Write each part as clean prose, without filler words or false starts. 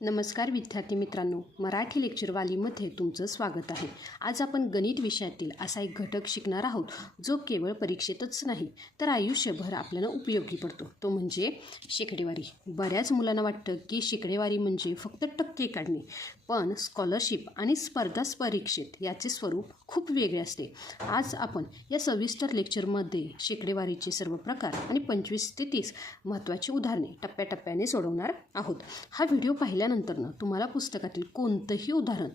नमस्कार विद्यार्थी मित्रांनो, मराठी लेक्चरवालीमध्ये तुमचं स्वागत आहे. आज आपण गणित विषयातील असा एक घटक शिकणार आहोत जो केवळ परीक्षेतच नाही तर आयुष्यभर आपल्याला उपयोगी पडतो. तो म्हणजे शेकडेवारी. बऱ्याच मुलांना वाटतं की शेकडेवारी म्हणजे फक्त टक्के काढणे, पण स्कॉलरशिप आणि स्पर्धा परीक्षेत याचे स्वरूप खूप वेगळे असते. आज आपण या सविस्तर लेक्चरमध्ये शेकडेवारीचे सर्व प्रकार आणि 25 ते 30 महत्त्वाची उदाहरणे टप्प्याटप्प्याने सोडवणार आहोत. हा व्हिडिओ पाहिल्यानंतर तुम्हाला पुस्तकातील कोणतंही उदाहरण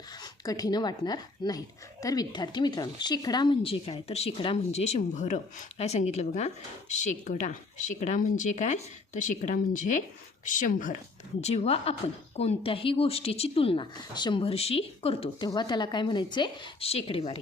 कठीण वाटणार नाहीत. तर विद्यार्थी मित्रांनो, शेकडा म्हणजे काय? तर शेकडा म्हणजे 100. काय सांगितलं बघा, शेकडा. शेकडा म्हणजे काय? तर शेकडा म्हणजे 100. जेव्हा आपण कोणत्याही गोष्टीची तुलना 100शी करतो तेव्हा त्याला काय म्हणायचे? शेकडेवारी.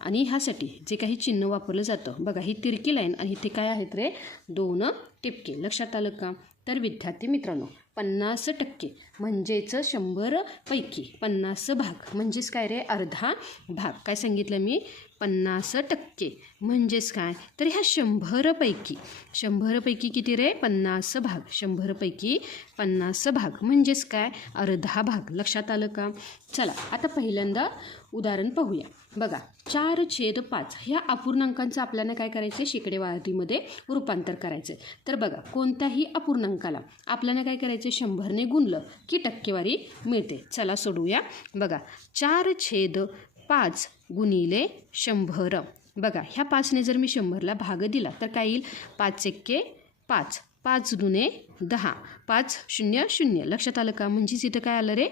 आणि ह्यासाठी जे काही चिन्ह वापरलं जातं बघा, ही तिरकी लाईन आणि इथे काय आहेत रे? 2 टिपके. लक्षात आलं का? तर विद्यार्थी मित्रांनो, 50% म्हणजेच 100 पैकी 50 भाग म्हणजेच काय रे? अर्धा भाग. काय सांगितलं मी? 50% म्हणजेच काय? तर ह्या 100 पैकी किती रे? 50 भाग. 100 पैकी 50 भाग म्हणजेच काय? अर्धा भाग. लक्षात आलं का? चला आता पहिल्यांदा उदाहरण पाहूया. बघा, 4/5 ह्या अपूर्णांकांचं आपल्याला काय करायचं? शेकडेवारीमध्ये रूपांतर करायचं. तर बघा, कोणत्याही अपूर्णांकाला आपल्याला काय करायचं? 100ने गुणलं की टक्केवारी मिळते. चला सोडूया. बघा, 4/5 गुणिले 100. बघा, ह्या 5ने जर मी 100ला भाग दिला तर काय येईल? 5 एक्के 5, 5 दुने 10, 5 0 0. लक्षात आलं का? म्हणजेच इथं काय आलं रे?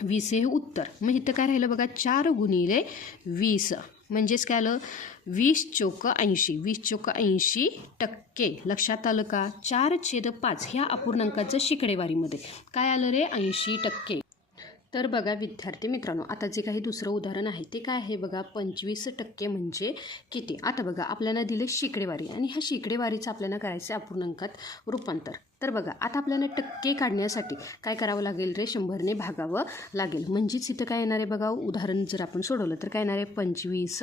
20 हे उत्तर. मग इथं काय राहिलं बघा? 4 गुणिले 20 म्हणजेच काय आलं? 20 चोक 80. 20 चोक 80%. लक्षात आलं का? 4/5 ह्या अपूर्णांकाचं शेकडेवारीमध्ये काय आलं रे? 80%. तर बघा विद्यार्थी मित्रांनो, आता जे काही दुसरं उदाहरण आहे ते काय आहे बघा? 25% म्हणजे किती? आता बघा, आपल्याला दिले शेकडेवारी आणि ह्या शेकडेवारीचं आपल्याला करायचं अपूर्णांकात रूपांतर. तर बघा, आता आपल्याला टक्के काढण्यासाठी काय करावं लागेल रे? 100ने भागावं लागेल. म्हणजेच इथं काय येणार आहे बघा? उदाहरण जर आपण सोडवलं तर काय येणार आहे? 25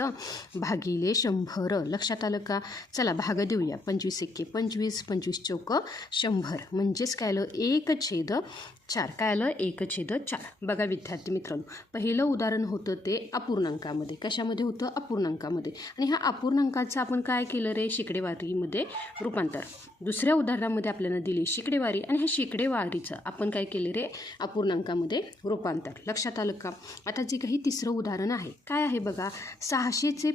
भागिले 100. लक्षात आलं का? चला भाग देऊया. 25 एक्के 25, 25 चौक 100 म्हणजेच काय आलं? 1/4. काय आलं? 1/4. बघा विद्यार्थी मित्रांनो, पहिलं उदाहरण होतं ते अपूर्णांकामध्ये. कशामध्ये होतं? अपूर्णांकामध्ये. आणि ह्या अपूर्णांकाचं आपण काय केलं रे? शेकडेवारीमध्ये रूपांतर. दुसऱ्या उदाहरणामध्ये आपल्याला दिली शेकडेवारी आणि ह्या शेकडेवारीचं आपण काय केले रे? अपूर्णांकामध्ये रूपांतर. लक्षात आलं का? आता जे काही तिसरं उदाहरण आहे काय आहे बघा? 600चे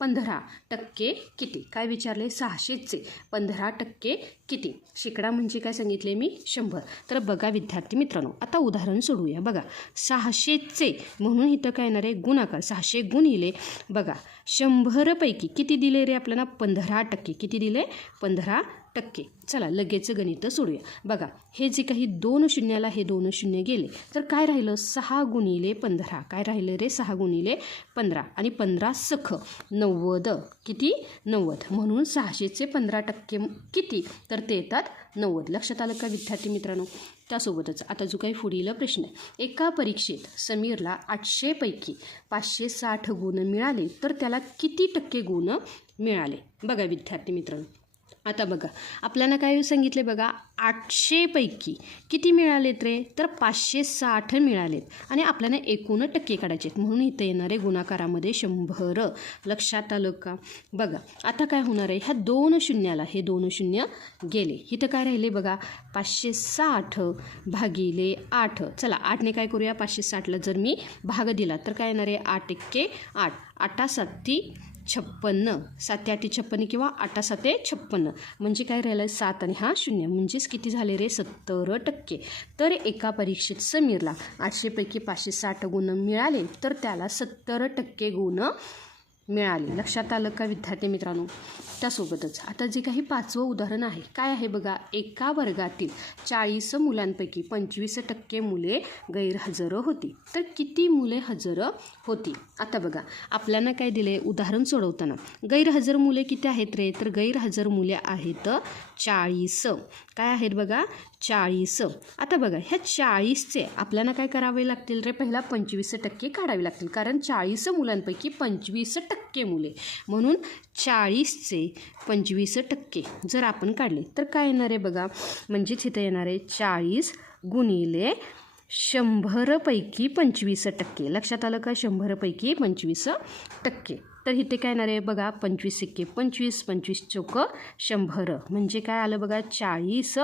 15% किती? काय विचारले? 600चे 15% किती? शेकडा म्हणजे काय सांगितले मी? 100. तर बघा विद्यार्थी मित्रांनो, आता उदाहरण सोडूया. बघा, 600चे म्हणून इथं काय येणार आहे? गुणाकार. 600 गुणिले बघा 100 पैकी किती दिले रे आपल्याला? 15%. किती दिले? 15%. चला लगेच गणित सोडूया. बघा, हे जे काही 2 शून्याला हे 2 शून्य गेले तर काय राहिलं? 6 गुणिले 15. काय राहिलं रे? 6 गुणिले 15 आणि 15 सख 90. किती? 90. म्हणून 600चे 15% किती? तर ते येतात 90. लक्षात आलं का विद्यार्थी मित्रांनो? त्यासोबतच आता जो काही पुढील प्रश्न आहे, एका परीक्षेत समीरला 800 पैकी 560 गुण मिळाले तर त्याला किती टक्के गुण मिळाले? बघा विद्यार्थी मित्रांनो, आता बघा आपल्याला काय सांगितले बघा? 800 पैकी किती मिळालेत रे? तर 560 मिळालेत आणि आपल्याला एकूण टक्के काढायचे आहेत. म्हणून इथं येणारे गुणाकारामध्ये 100. लक्षात आलं का? बघा आता काय होणार आहे? ह्या 2 शून्याला हे 2 शून्य गेले. इथं काय राहिले बघा? 560 भागिले 8. चला 8ने काय करूया? 560ला जर मी भाग दिला तर काय येणार आहे? 8 एक्के 8, 8 7 56, 7 8 56 किंवा 8 7 56 म्हणजे काय राहिलं? 7 आणि हा 0 म्हणजेच किती झाले रे? 70%. तर एका परीक्षेत समीरला 800 पैकी 560 गुण मिळाले तर त्याला 70% गुण मिळाले. लक्षात आलं का विद्यार्थी मित्रांनो? त्यासोबतच आता जे काही 5वं उदाहरण आहे काय आहे बघा? एका वर्गातील 40 मुलांपैकी 25% मुले गैरहजर होती. तर किती मुले हजर होती? आता बघा, आपल्याला काय दिले? उदाहरण सोडवताना गैरहजर मुले किती आहेत रे? तर गैरहजर मुले आहेत 40. काय आहेत बघा? 40. आता बघा, ह्या 40चे आपल्याला काय करावे लागतील रे? पहिला 25% काढावे लागतील, कारण 40 मुलांपैकी 25% मुले. म्हणून 40चे 25% जर आपण काढले तर काय येणार आहे बघा? म्हणजेच इथं येणार आहे 40 गुणिले 100% लक्षात आलं का? 100% तर इथे काय येणार आहे बघा, 25 एके 25, 25 चौक 100 म्हणजे काय आलं बघा, 40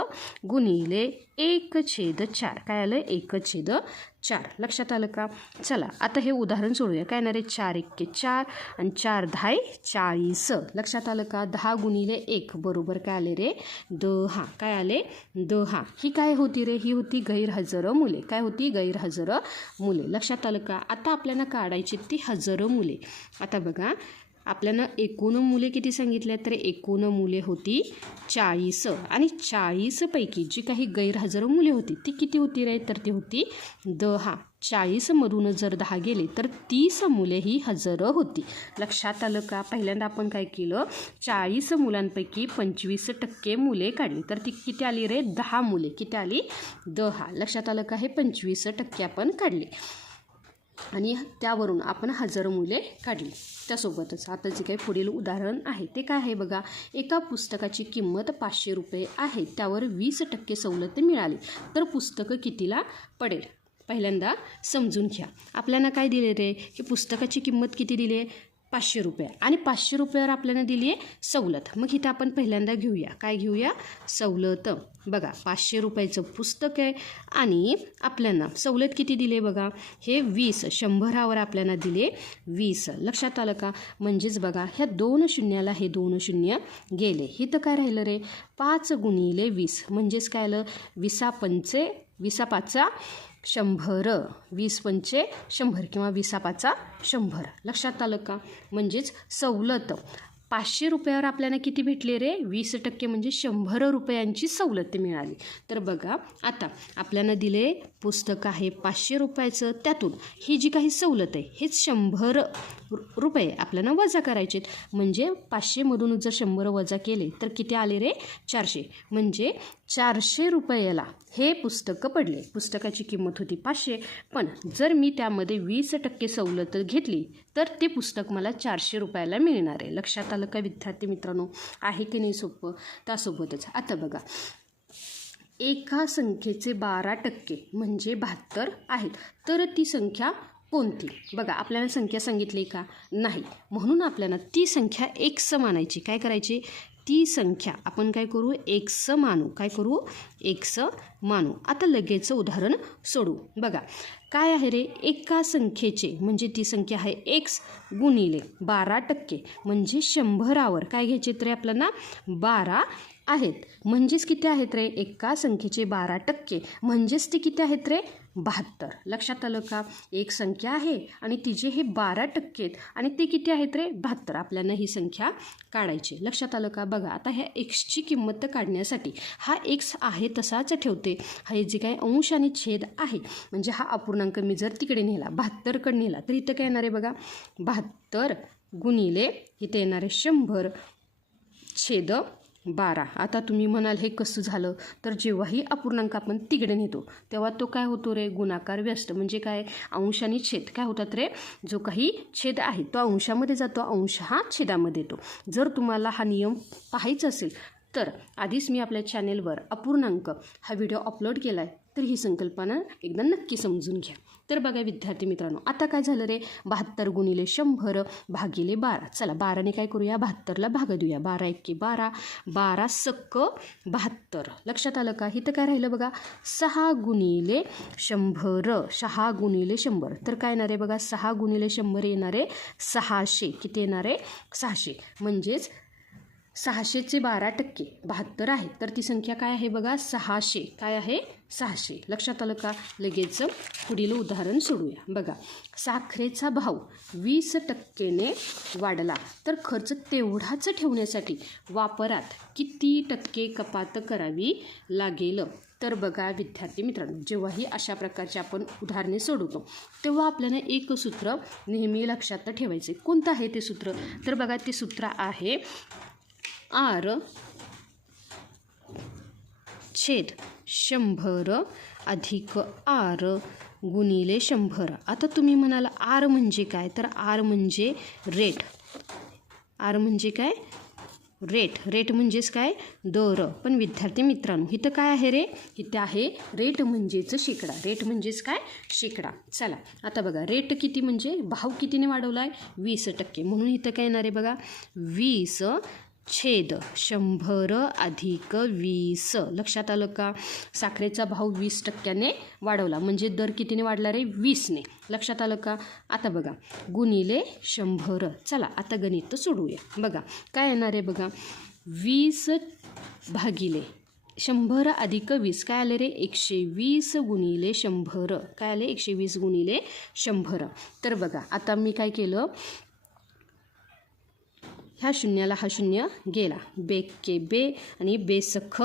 गुणिले 1/4 काय आलं, 1/4 लक्षात आलं का? चला आता हे उदाहरण सोडूया. काय येणार आहे, 4 एके 4 आणि 4 10 40 लक्षात आलं का? 10 गुणिले 1 बरोबर काय आले रे, 10 काय आले, 10. ही काय होती रे, ही होती गैरहजर मुले. काय होती, गैरहजर मुले. लक्षात आलं का? आता आपल्याला काढायची ती हजर मुले. आता बघा आपल्याला एकूण मुले किती सांगितले, तर एकूण मुले होती 40 आणि 40 पैकी जी काही गैरहजर मुले होती ती किती होती रे, तर ती होती 10. 40 मधून जर 10 गेले तर 30 मुले ही हजर होती. लक्षात आलं का? पहिल्यांदा आपण काय केलं, 40 मुलांपैकी 25% मुले काढली तर ती किती आली रे, 10 मुले. किती आली, 10. लक्षात आलं का? हे 25% आपण काढले आणि त्यावरून आपण हजर मुले काढली. त्यासोबतच आता जे काही पुढील उदाहरण आहे ते काय आहे बघा, एका पुस्तकाची किंमत 500 रुपये आहे, त्यावर 20% सवलत मिळाली तर पुस्तकं कितीला पडेल. पहिल्यांदा समजून घ्या. आपल्याला काय दिले रे, की पुस्तकाची किंमत किती दिली आहे, 500 रुपये आणि 500 रुपयावर आपल्याला दिली आहे सवलत. मग इथं आपण पहिल्यांदा घेऊया, काय घेऊया, सवलत. बघा 500 रुपयाचं पुस्तक आहे आणि आपल्याला सवलत किती दिली आहे बघा, हे 20, 100वर आपल्याला दिले 20. लक्षात आलं का? म्हणजेच बघा ह्या 2 शून्याला हे 2 शून्य गेले. इथं काय राहिलं रे, 5 गुणिले 20 म्हणजेच काय आलं, 20 5 100, 20 5 100 किंवा 20 5 100. लक्षात आलं का? म्हणजेच सवलत 500 रुपयावर आपल्याला किती भेटले रे, 20% म्हणजे 100 रुपयांची सवलत मिळाली. तर बघा आता आपल्याला दिले पुस्तक आहे 500 रुपयाचं, त्यातून ही जी काही सवलत आहे हेच 100 रुपये आपल्याला वजा करायचे. म्हणजे 500मधून जर 100 वजा केले तर किती आले रे, 400. म्हणजे 400 रुपयाला हे पुस्तकं पडले. पुस्तकाची किंमत होती 500, पण जर मी त्यामध्ये 20% सवलत घेतली तर ते पुस्तक मला 400 रुपयाला मिळणार आहे. लक्षात आलं का विद्यार्थी मित्रांनो? आहे की नाही सोपं? त्यासोबतच आता बघा एका संख्येचे 12% म्हणजे 72 आहेत, तर ती संख्या कोणती? बघा आपल्याला संख्या सांगितली का, नाही. म्हणून आपल्याला ती संख्या x मानायची. काय करायची, ती संख्या आपण काय करू, x मानू. काय करू, x मानू. आता लगेच उदाहरण सोडू. बघा काय आहे रे, एका संख्येचे म्हणजे ती संख्या आहे x गुणिले 12% म्हणजे 100वर काय घ्यायचे तर आपल्याला 12 आहेत. म्हणजेच किती आहेत रे, एका संख्येचे 12% म्हणजेच ते किती आहेत रे, 72. लक्षात आलं का? एक संख्या आहे आणि तिचे हे 12% आहेत आणि ते किती आहेत रे, 72. आपल्याला ही संख्या काढायची. लक्षात आलं का? बघा आता ह्या एक्सची किंमत काढण्यासाठी हा एक्स आहे तसाच ठेवते. हा जे काही अंश आणि छेद आहे म्हणजे हा अपूर्णांक मी जर तिकडे नेला 72कडे नेला तर इथं काय येणार आहे बघा, 72 गुणिले इथे येणार आहे 100 छेद 12. आता तुम्ही म्हणाल हे कसं झालं, तर जेव्हाही अपूर्णांक आपण तिकडे नेतो तेव्हा तो काय होतो रे, गुणाकार व्यस्त. म्हणजे काय, अंश आणि छेद काय होतात रे, जो काही छेद आहे तो अंशामध्ये जातो, अंश हा छेदामध्ये येतो. जर तुम्हाला हा नियम पाहायचा असेल तर आधीच मी आपल्या चॅनेलवर अपूर्णांक हा व्हिडिओ अपलोड केला आहे, तर ही संकल्पना एकदा नक्की समजून घ्या. तर बघा विद्यार्थी मित्रांनो, आता काय झालं रे, 72 गुणिले 100 भागिले 12. चला 12ने काय करूया, 72ला भाग देऊया. 12 एके 12, 12 सक्क 72. लक्षात आलं का? इथं काय राहिलं बघा, 6 गुणिले 100, 6 गुणिले 100. तर काय येणार आहे बघा, 6 गुणिले 100 येणार आहे 600. किती येणार आहे, 600. म्हणजेच 600चे 12% 72 आहे, तर ती संख्या काय आहे बघा, 600. काय आहे, 600. लक्षात आलं का? लगेच पुढील उदाहरण सोडूया. बघा साखरेचा भाव 20%ने वाढला तर खर्च तेवढाच ठेवण्यासाठी वापरात किती टक्के कपात करावी लागेल. तर बघा विद्यार्थी मित्रांनो, जेव्हाही अशा प्रकारचे आपण उदाहरणे सोडवतो तेव्हा आपल्याला एक सूत्र नेहमी लक्षात ठेवायचे. कोणतं आहे ते सूत्र, तर बघा ते सूत्र आहे R छेद 100 अधिक R गुणिले 100. आता तुम्ही म्हणाल R म्हणजे काय, तर R म्हणजे रेट. R म्हणजे काय, रेट म्हणजेच काय दर. पण विद्यार्थी मित्रांनो इथं काय आहे रे, इथं आहे रेट म्हणजेच शेकडा. रेट म्हणजेच काय शेकडा. चला आता बघा रेट किती म्हणजे भाव कितीने वाढवला आहे 20%. म्हणून इथं काय येणार आहे बघा 20/100 अधिक 20. लक्षात आलं का. साखरेचा भाव 20%ने वाढवला म्हणजे दर कितीने वाढला रे 20ने. लक्षात आलं का. आता बघा गुणिले 100. चला आता गणित सोडवूया. बघा काय येणार आहे बघा 20/100 अधिक 20 काय आले रे 120 गुणिले 100. काय आले 120 गुणिले 100. तर बघा आता मी काय केलं, ह्या शून्याला हा शून्य गेला, बेके बे आणि बेसख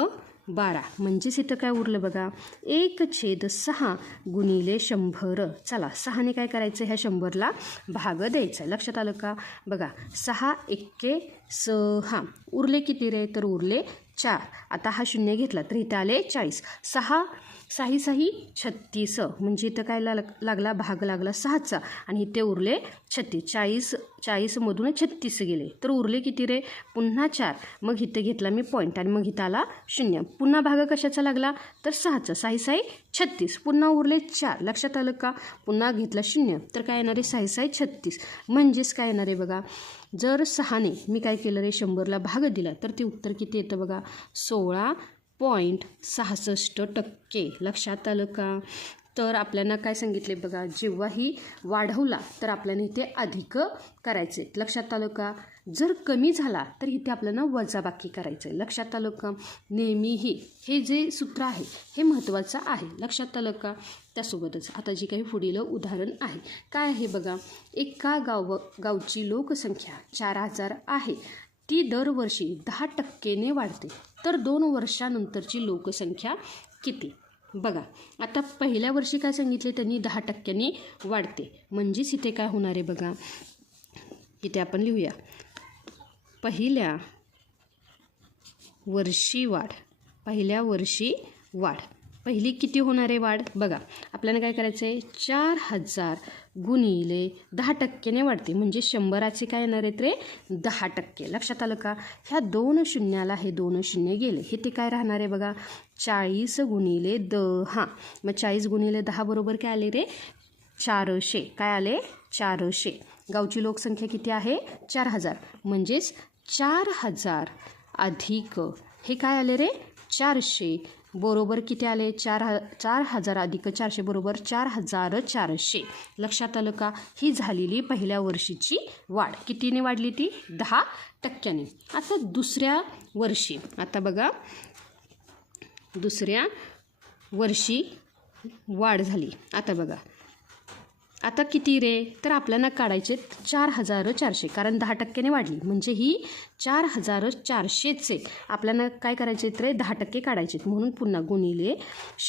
12 म्हणजेच इथं काय उरलं बघा 1/6 गुणिले 100. चला 6ने काय करायचं ह्या 100ला भाग द्यायचा. लक्षात आलं का. बघा 6 1 6 उरले किती रे तर उरले 4. आता हा शून्य घेतला तर इथं आले 40. 6 6 36 म्हणजे इथं काय लागला भाग लागला 6चा आणि इथे उरले 36. 40मधून 36 गेले तर उरले किती रे पुन्हा 4. मग इथे घेतला मी पॉईंट आणि मग इथं आला 0. पुन्हा भाग कशाचा लागला तर 6चा. 6 36 पुन्हा उरले 4. लक्षात आलं का. पुन्हा घेतला 0 तर काय येणार आहे 6 36 म्हणजेच काय येणार आहे बघा जर 6ने मी काय केलं रे 100ला भाग दिला तर ते उत्तर किती येतं बघा 16.66%. लक्षात आलं का. तर आपल्याला काय सांगितले बघा जेव्हाही वाढवला तर आपल्याला इथे अधिक करायचे. लक्षात आलं का. जर कमी झाला तर इथे आपल्याला वजाबाकी करायचं आहे. लक्षात आलं का. नेहमीही हे जे सूत्र आहे हे महत्त्वाचं आहे. लक्षात आलं का. त्यासोबतच आता जी काही पुढील उदाहरण आहे काय आहे बघा एका गावची लोकसंख्या 4000 आहे. ती दरवर्षी 10%ने वाढते. तर 2 वर्षानंतरची लोकसंख्या किती. बघा आता पहिल्या वर्षी काय सांगितले त्यांनी 10%ने वाढते म्हणजेच इथे काय होणार आहे बघा इथे आपण लिहूया पहिल्या वर्षी वाढ. पहिल्या वर्षी वाढ पहिली किती होणार आहे वाढ. बघा आपल्याला काय करायचं आहे 4000 गुणिले 10%ने वाढते म्हणजे 100चे काय येणार आहेत रे 10%. लक्षात आलं का. ह्या 2 शून्याला हे 2 शून्य गेले हे ते काय राहणार आहे बघा 40 गुणिले 10. मग 40 गुणिले 10 बरोबर काय आले रे 400. काय आले 400. गावची लोकसंख्या किती आहे 4000 म्हणजेच 4000 अधिक हे काय आले रे 400 बरोबर किती आले 4000 अधिक 400 बरोबर 4400. लक्षात आलं का. ही झालेली पहिल्या वर्षीची वाढ. कितीने वाढली ती 10%ने. आता दुसऱ्या वर्षी आता बघा दुसऱ्या वर्षी वाढ झाली. आता बघा आता किती रे तर आपल्याला काढायचे 4400 कारण 10%ने वाढली म्हणजे ही 4400चे आपल्याला काय करायचे रे 10% काढायचे म्हणून पुन्हा गुणिले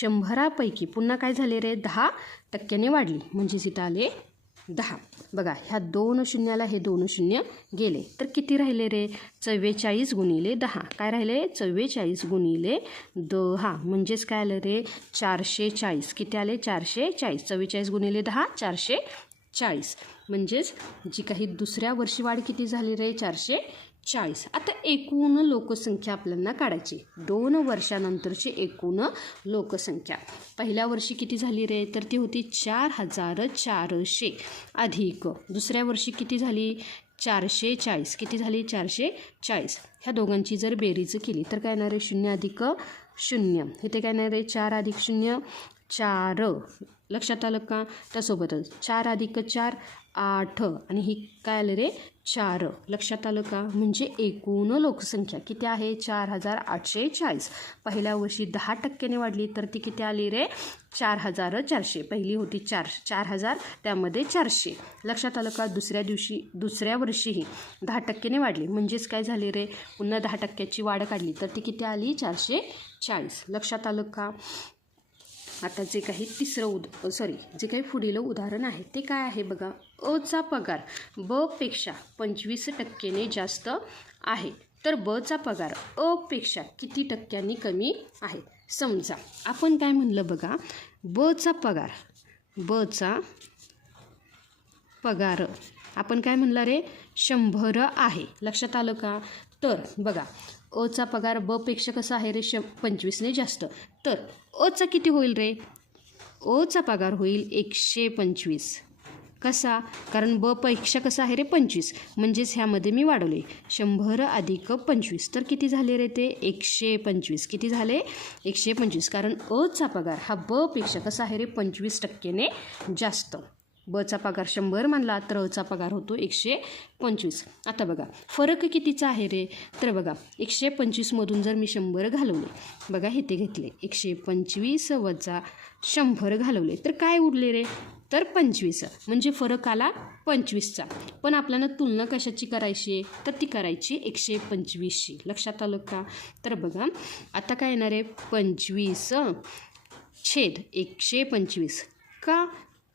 100पैकी पुन्हा काय झाले रे 10%ने वाढली म्हणजे इथं आले 10. बघा ह्या 2 शून्याला हे 2 शून्य गेले तर किती राहिले रे 44 गुणिले 10. काय राहिले 44 गुणिले 10 म्हणजेच काय आलं रे 440. किती आले 440. 44 गुणिले 10 440 म्हणजेच जी काही दुसऱ्या वर्षी वाढ किती झाली रे 440. आता एकूण लोकसंख्या आपल्याला काढायची 2 वर्षानंतरची एकूण लोकसंख्या. पहिल्या वर्षी किती झाली रे तर ती होती 4400 अधिक दुसऱ्या वर्षी किती झाली 440. किती झाली 440. ह्या दोघांची जर बेरीज केली तर काय येणार आहे 0 अधिक 0. इथे काय येणार आहे 4 अधिक 0 4. लक्षात आलं का. त्यासोबतच 4 अधिक 4 8 आणि ही काय आलं रे 4. लक्षात आलं का. म्हणजे एकूण लोकसंख्या किती आहे 4840. पहिल्या वर्षी 10%ने वाढली तर ती किती आली रे 4400. पहिली होती 4000 त्यामध्ये 400. लक्षात आलं का. दुसऱ्या वर्षीही 10%ने वाढली म्हणजेच काय झाले रे पुन्हा 10%ची वाढ काढली तर ती किती आली 440. लक्षात आलं का. आता जे काही जे काही पुढील उदाहरण आहे ते काय आहे बघा अचा पगार ब पेक्षा 25%ने जास्त आहे तर बचा पगार अ पेक्षा किती टक्क्यांनी कमी आहे. समजा आपण काय म्हणलं बघा बचा पगार आपण काय म्हणलं रे 100 आहे. लक्षात आलं का. तर बघा अचा पगार ब पेक्षा कसा आहे रे 25ने जास्त. तर अचा किती होईल रे? अचा पगार होईल 125. कसा? कारण ब पेक्षा कसा आहे रे 25, म्हणजेच ह्यामध्ये मी वाढवले 100 अधिक 25. तर किती झाले रे ते? 125. किती झाले? 125. कारण अचा पगार हा ब पेक्षा कसा आहे रे 25%ने जास्त. बचा पगार 100 मानला तर अचा पगार होतो 125. आता बघा फरक कितीचा आहे रे? तर बघा 125मधून जर मी 100 घालवले, बघा इथे घेतले 125 वजा 100 घालवले तर काय उरले रे? तर 25. म्हणजे फरक आला 25चा. पण आपल्याला तुलना कशाची करायची आहे? तर ती करायची 125ची. लक्षात आलं का? तर बघा आता काय येणार आहे? 25/125. का?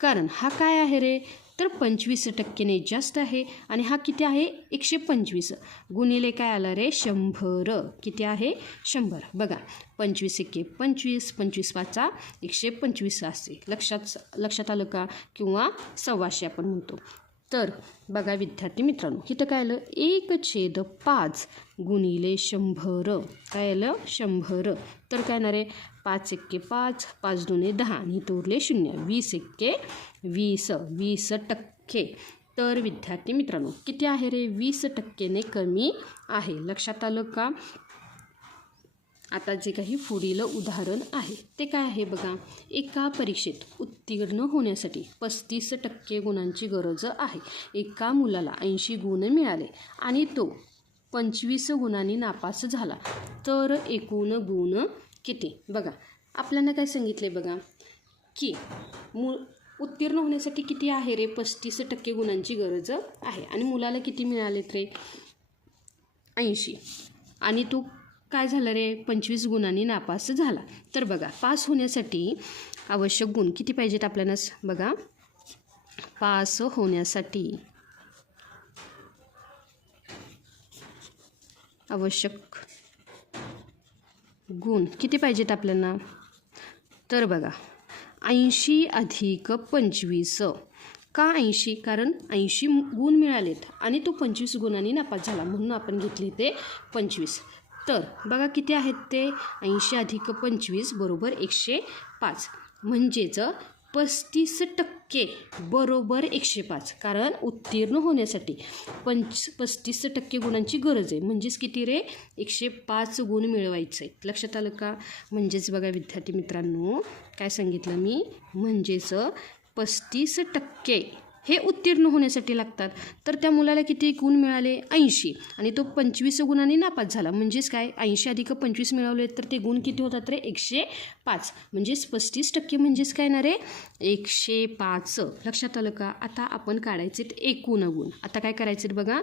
कारण हा काय आहे रे? तर 25%ने जास्त आहे आणि हा किती आहे? 125 गुणिले काय आलं रे? 100. किती आहे? 100. बघा 25/1 25, 25/5 125 असते. लक्षात आलं का? किंवा 125 आपण म्हणतो. तर बघा विद्यार्थी मित्रांनो इथं काय आलं? 1/5 गुणिले 100. काय आलं? 100. तर काय येणार आहे? 5/1 5, 5×2 10 आणि इथं उरले 0. 20/1 20%. तर विद्यार्थी मित्रांनो किती आहे रे? 20%ने कमी आहे. लक्षात आलं का? आता जे काही पुढील उदाहरण आहे ते काय आहे बघा. एका परीक्षेत उत्तीर्ण होण्यासाठी 35% गुणांची गरज आहे. एका मुलाला 80 गुण मिळाले आणि तो 25 गुणांनी नापास झाला. तर एकूण गुण किती? बघा आपल्याला काय सांगितले बघा की उत्तीर्ण होण्यासाठी किती आहे रे? 35% गुणांची गरज आहे आणि मुलाला किती मिळालेत रे? 80. आणि तो काय झालं रे? 25 गुणांनी नापास झाला. तर बघा पास होण्यासाठी आवश्यक गुण किती पाहिजेत आपल्याला? बघा पास होण्यासाठी आवश्यक गुण किती पाहिजेत आपल्याला? तर बघा 80 अधिक 25. का 80? कारण 80 गुण मिळालेत आणि तो 25 गुणांनी नापास झाला म्हणून आपण घेतले ते 25. तर बघा किती आहेत ते? 80 अधिक 25 बरोबर 105. म्हणजेच 35% बरोबर 105. कारण उत्तीर्ण होण्यासाठी 35% गुणांची गरज आहे. म्हणजेच किती रे? 105 गुण मिळवायचे आहेत. लक्षात आलं का? म्हणजेच बघा विद्यार्थी मित्रांनो काय सांगितलं मी? म्हणजेच 35% हे उत्तीर्ण होण्यासाठी लागतात. तर त्या मुलाला किती गुण मिळाले? 80 आणि तो 25 गुणांनी नापास झाला. म्हणजेच काय? 80 अधिक 25 मिळवले तर ते गुण किती होतात रे? 105. म्हणजेच 35% म्हणजेच काय ना रे? 105. लक्षात आलं का? आता आपण काढायचे एकूण गुण. आता काय करायचे बघा?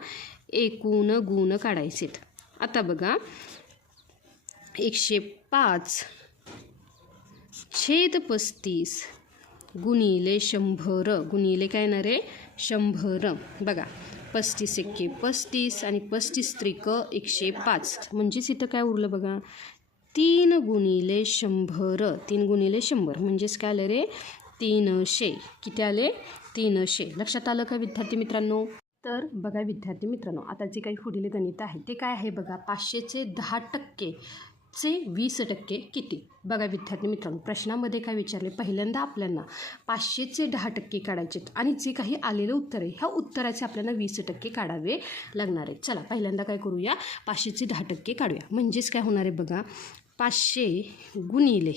एकूण गुण काढायचेत. आता बघा 105/35 गुणिले 100 गुणिले काय येणार आहे? 100. बघा 35/1 आणि 35×3 105. म्हणजेच इथं काय उरलं बघा? 3 गुणिले 100. 3 गुणिले 100 म्हणजेच काय आलं रे? 300. किती आले? 300. लक्षात आलं का विद्यार्थी मित्रांनो? तर बघा विद्यार्थी मित्रांनो आता जे काही पुढील गणित आहे ते काय आहे बघा. 500चे 10% चे 20% किती? बघा विद्यार्थी मित्रांनो प्रश्नामध्ये काय विचारले? पहिल्यांदा आपल्याला 500चे 10% काढायचे आणि जे काही आलेलं उत्तर आहे ह्या उत्तराचे आपल्याला 20% काढावे लागणार आहे. चला पहिल्यांदा काय करूया? 500चे 10% काढूया. म्हणजेच काय होणार आहे बघा? 500 गुणिले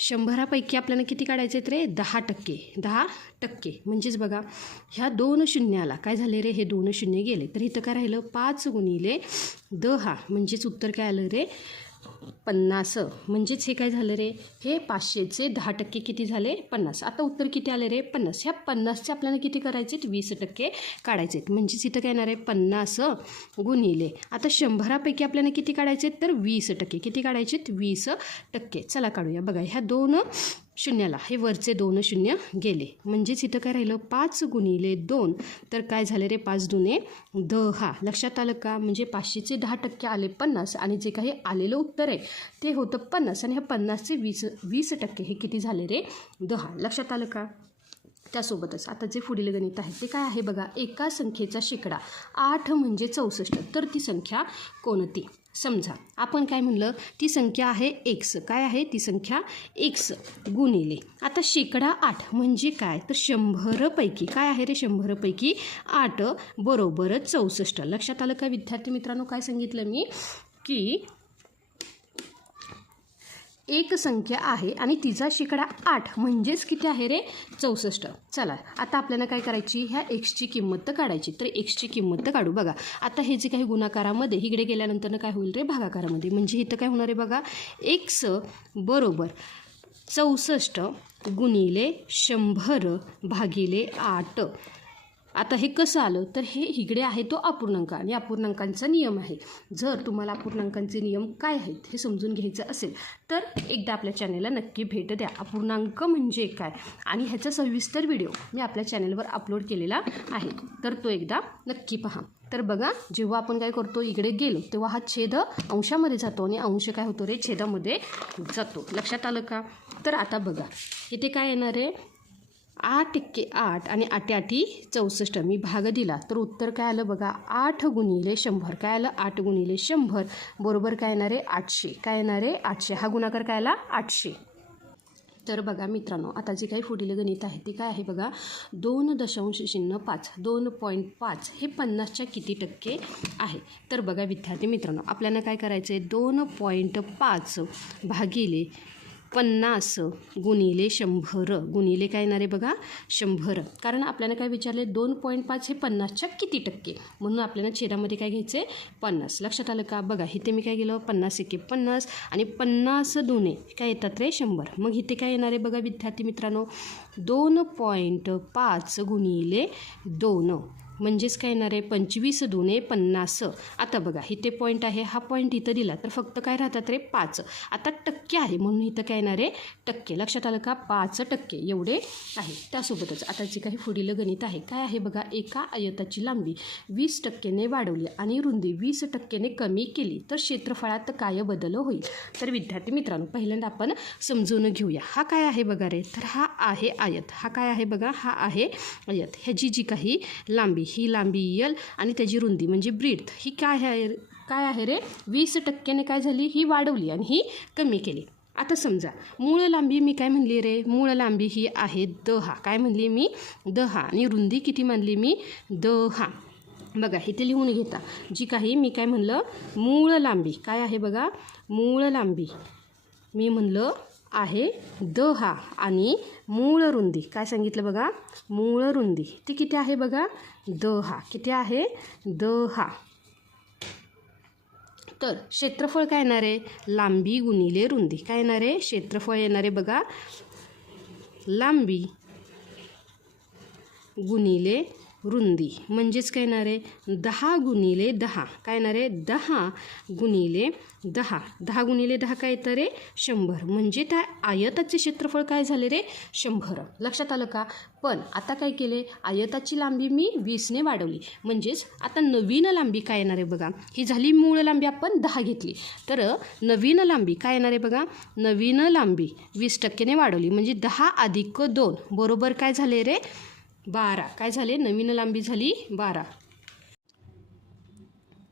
100पैकी आपल्याला किती काढायचे आहेत रे? 10%. 10% म्हणजेच बघा ह्या 2 शून्याला काय झाले रे? हे 2 शून्य गेले तर इथं काय राहिलं? 5 गुणिले 10 म्हणजेच उत्तर काय आलं रे? 50. म्हणजेच हे काय झालं रे? हे 500चे 10% किती झाले? 50. आता उत्तर किती आले रे? 50. ह्या 50चे आपल्याला किती करायचे? 20% काढायचे. म्हणजेच इथं काय येणार आहे? 50 गुणिले आता 100पैकी आपल्याला किती काढायचे? तर 20%. किती काढायचे? 20%. चला काढूया. बघा ह्या 2 शून्याला हे वरचे 2 शून्य गेले. म्हणजेच इथं काय राहिलं? 5 गुणिले 2 तर काय झाले रे? 5×2 10. लक्षात आलं का? म्हणजे 500चे 10% आले 50 आणि जे काही आलेलं उत्तर आहे ते होतं 50 आणि ह्या 50चे 20% हे किती झाले रे? 10. लक्षात आलं का? त्यासोबतच आता जे पुढील गणित आहे ते काय आहे बघा, एका संख्येचा शेकडा 8 म्हणजे 64, तर ती संख्या कोणती? समजा आपण काय म्हणलं, ती संख्या आहे x, काय आहे ती संख्या x गुणिले, आता शेकडा 8 म्हणजे काय, तर 100 पैकी काय आहे रे, 100 पैकी 8 बरोबर 64. लक्षात आलं का विद्यार्थी मित्रांनो? काय सांगितलं मी की एक संख्या आहे आणि तिचा शेकडा 8 म्हणजेच किती आहे रे, 64. चला आता आपल्याला काय करायची, ह्या एक्सची किंमत तर काढायची, तर एक्सची किंमत तर काढू. बघा आता हे जे काही गुणाकारामध्ये इकडे गेल्यानंतर काय होईल रे, भागाकारामध्ये, म्हणजे इथं काय होणार आहे बघा, एक्स बरोबर 64 गुणिले 100 भागिले 8. आता हे कसं आलं, तर हे इकडे आहे तो अपूर्णांक आणि अपूर्णांकांचा नियम आहे. जर तुम्हाला अपूर्णांकांचे नियम काय आहेत हे समजून घ्यायचं असेल तर एकदा आपल्या चॅनेलला नक्की भेट द्या. अपूर्णांक म्हणजे काय आणि ह्याचा सविस्तर व्हिडिओ मी आपल्या चॅनेलवर अपलोड केलेला आहे, तर तो एकदा नक्की पहा. तर बघा, जेव्हा आपण काय करतो, इकडे गेलो तेव्हा हा छेद अंशामध्ये जातो आणि अंश काय होतो रे, छेदामध्ये जातो. लक्षात आलं का? तर आता बघा इथे काय येणार आहे, 8 आणि 8 64. मी भाग दिला तर उत्तर काय आलं बघा, 8 गुणिले 100. काय आलं, 8 गुणिले 100 बरोबर काय येणार आहे, 800. काय येणार आहे, 800. हा गुणाकार काय आला, 800. तर बघा मित्रांनो, आता जे काही पुढील गणित आहे ते काय आहे बघा, 2.05 2.5 हे 50च्या किती टक्के आहे? तर बघा विद्यार्थी मित्रांनो, आपल्याला काय करायचं आहे, 2.5 भागिले 50 गुणिले 100 गुणिले काय येणार आहे बघा, 100. कारण आपल्याला काय विचारले, 2.5 हे 50च्या किती टक्के, म्हणून आपल्याला छेदामध्ये काय घ्यायचं आहे, 50. लक्षात आलं का? बघा इथे मी काय केलं, 50 एके 50 आणि 50 दुने काय येतात रे, 100. मग इथे काय येणार आहे बघा विद्यार्थी मित्रांनो, 2.5 गुणिले 2 म्हणजेच काय येणार आहे, 25 दुने 50. आता बघा इथे पॉईंट आहे, हा पॉईंट इथं दिला तर फक्त काय राहतात रे, 5. आता टक्के आहे म्हणून इथं काय येणार आहे, टक्के. लक्षात आलं का, 5% एवढे आहे. त्यासोबतच आता जे काही पुढील गणित आहे काय आहे बघा, एका आयताची लांबी 20% वाढवली आणि रुंदी 20% कमी केली तर क्षेत्रफळात काय बदल होईल? तर विद्यार्थी मित्रांनो, पहिल्यांदा आपण समजून घेऊया. हा काय आहे बघा रे, तर हा आहे आयत. हा काय आहे बघा, हा आहे आयत. ह्याची जी काही लांबी, ही लांबी यल आणि त्याची रुंदी म्हणजे ब्रीथ ही काय आहे रे, 20% काय झाली, ही वाढवली आणि ही कमी केली. आता समजा मूळ लांबी मी काय म्हणली रे, मूळ लांबी ही आहे 10. काय म्हणली मी, 10 आणि रुंदी किती मानली मी, 10. बघा इथे लिहून घेता, जी काही मी काय म्हणलं, मूळ लांबी काय आहे बघा, मूळ लांबी मी म्हणलं आहे 10 आणि मूळ रुंदी काय सांगितलं बघा, मूळ रुंदी ती किती आहे बघा, 10. किती आहे, 10. तर क्षेत्रफळ काय येणार आहे, लांबी गुणिले रुंदी. काय येणार आहे, क्षेत्रफळ येणार आहे बघा, लांबी गुणिले रुंदी म्हणजेच काय येणार आहे, 10 गुणिले 10. काय येणार आहे, 10 गुणिले 10. 10 गुणिले 10 काय येतं रे, 100. म्हणजे त्या आयताचे क्षेत्रफळ काय झाले रे, 100. लक्षात आलं का? पण आता काय केले, आयताची लांबी मी 20ने वाढवली, म्हणजेच आता नवीन लांबी काय येणार आहे बघा, ही झाली मूळ लांबी आपण 10 घेतली, तर नवीन लांबी काय येणार आहे बघा, नवीन लांबी 20%ने वाढवली म्हणजे 10 अधिक 2 बरोबर काय झाले रे, 12. काय झाले, नवीन लांबी झाली 12.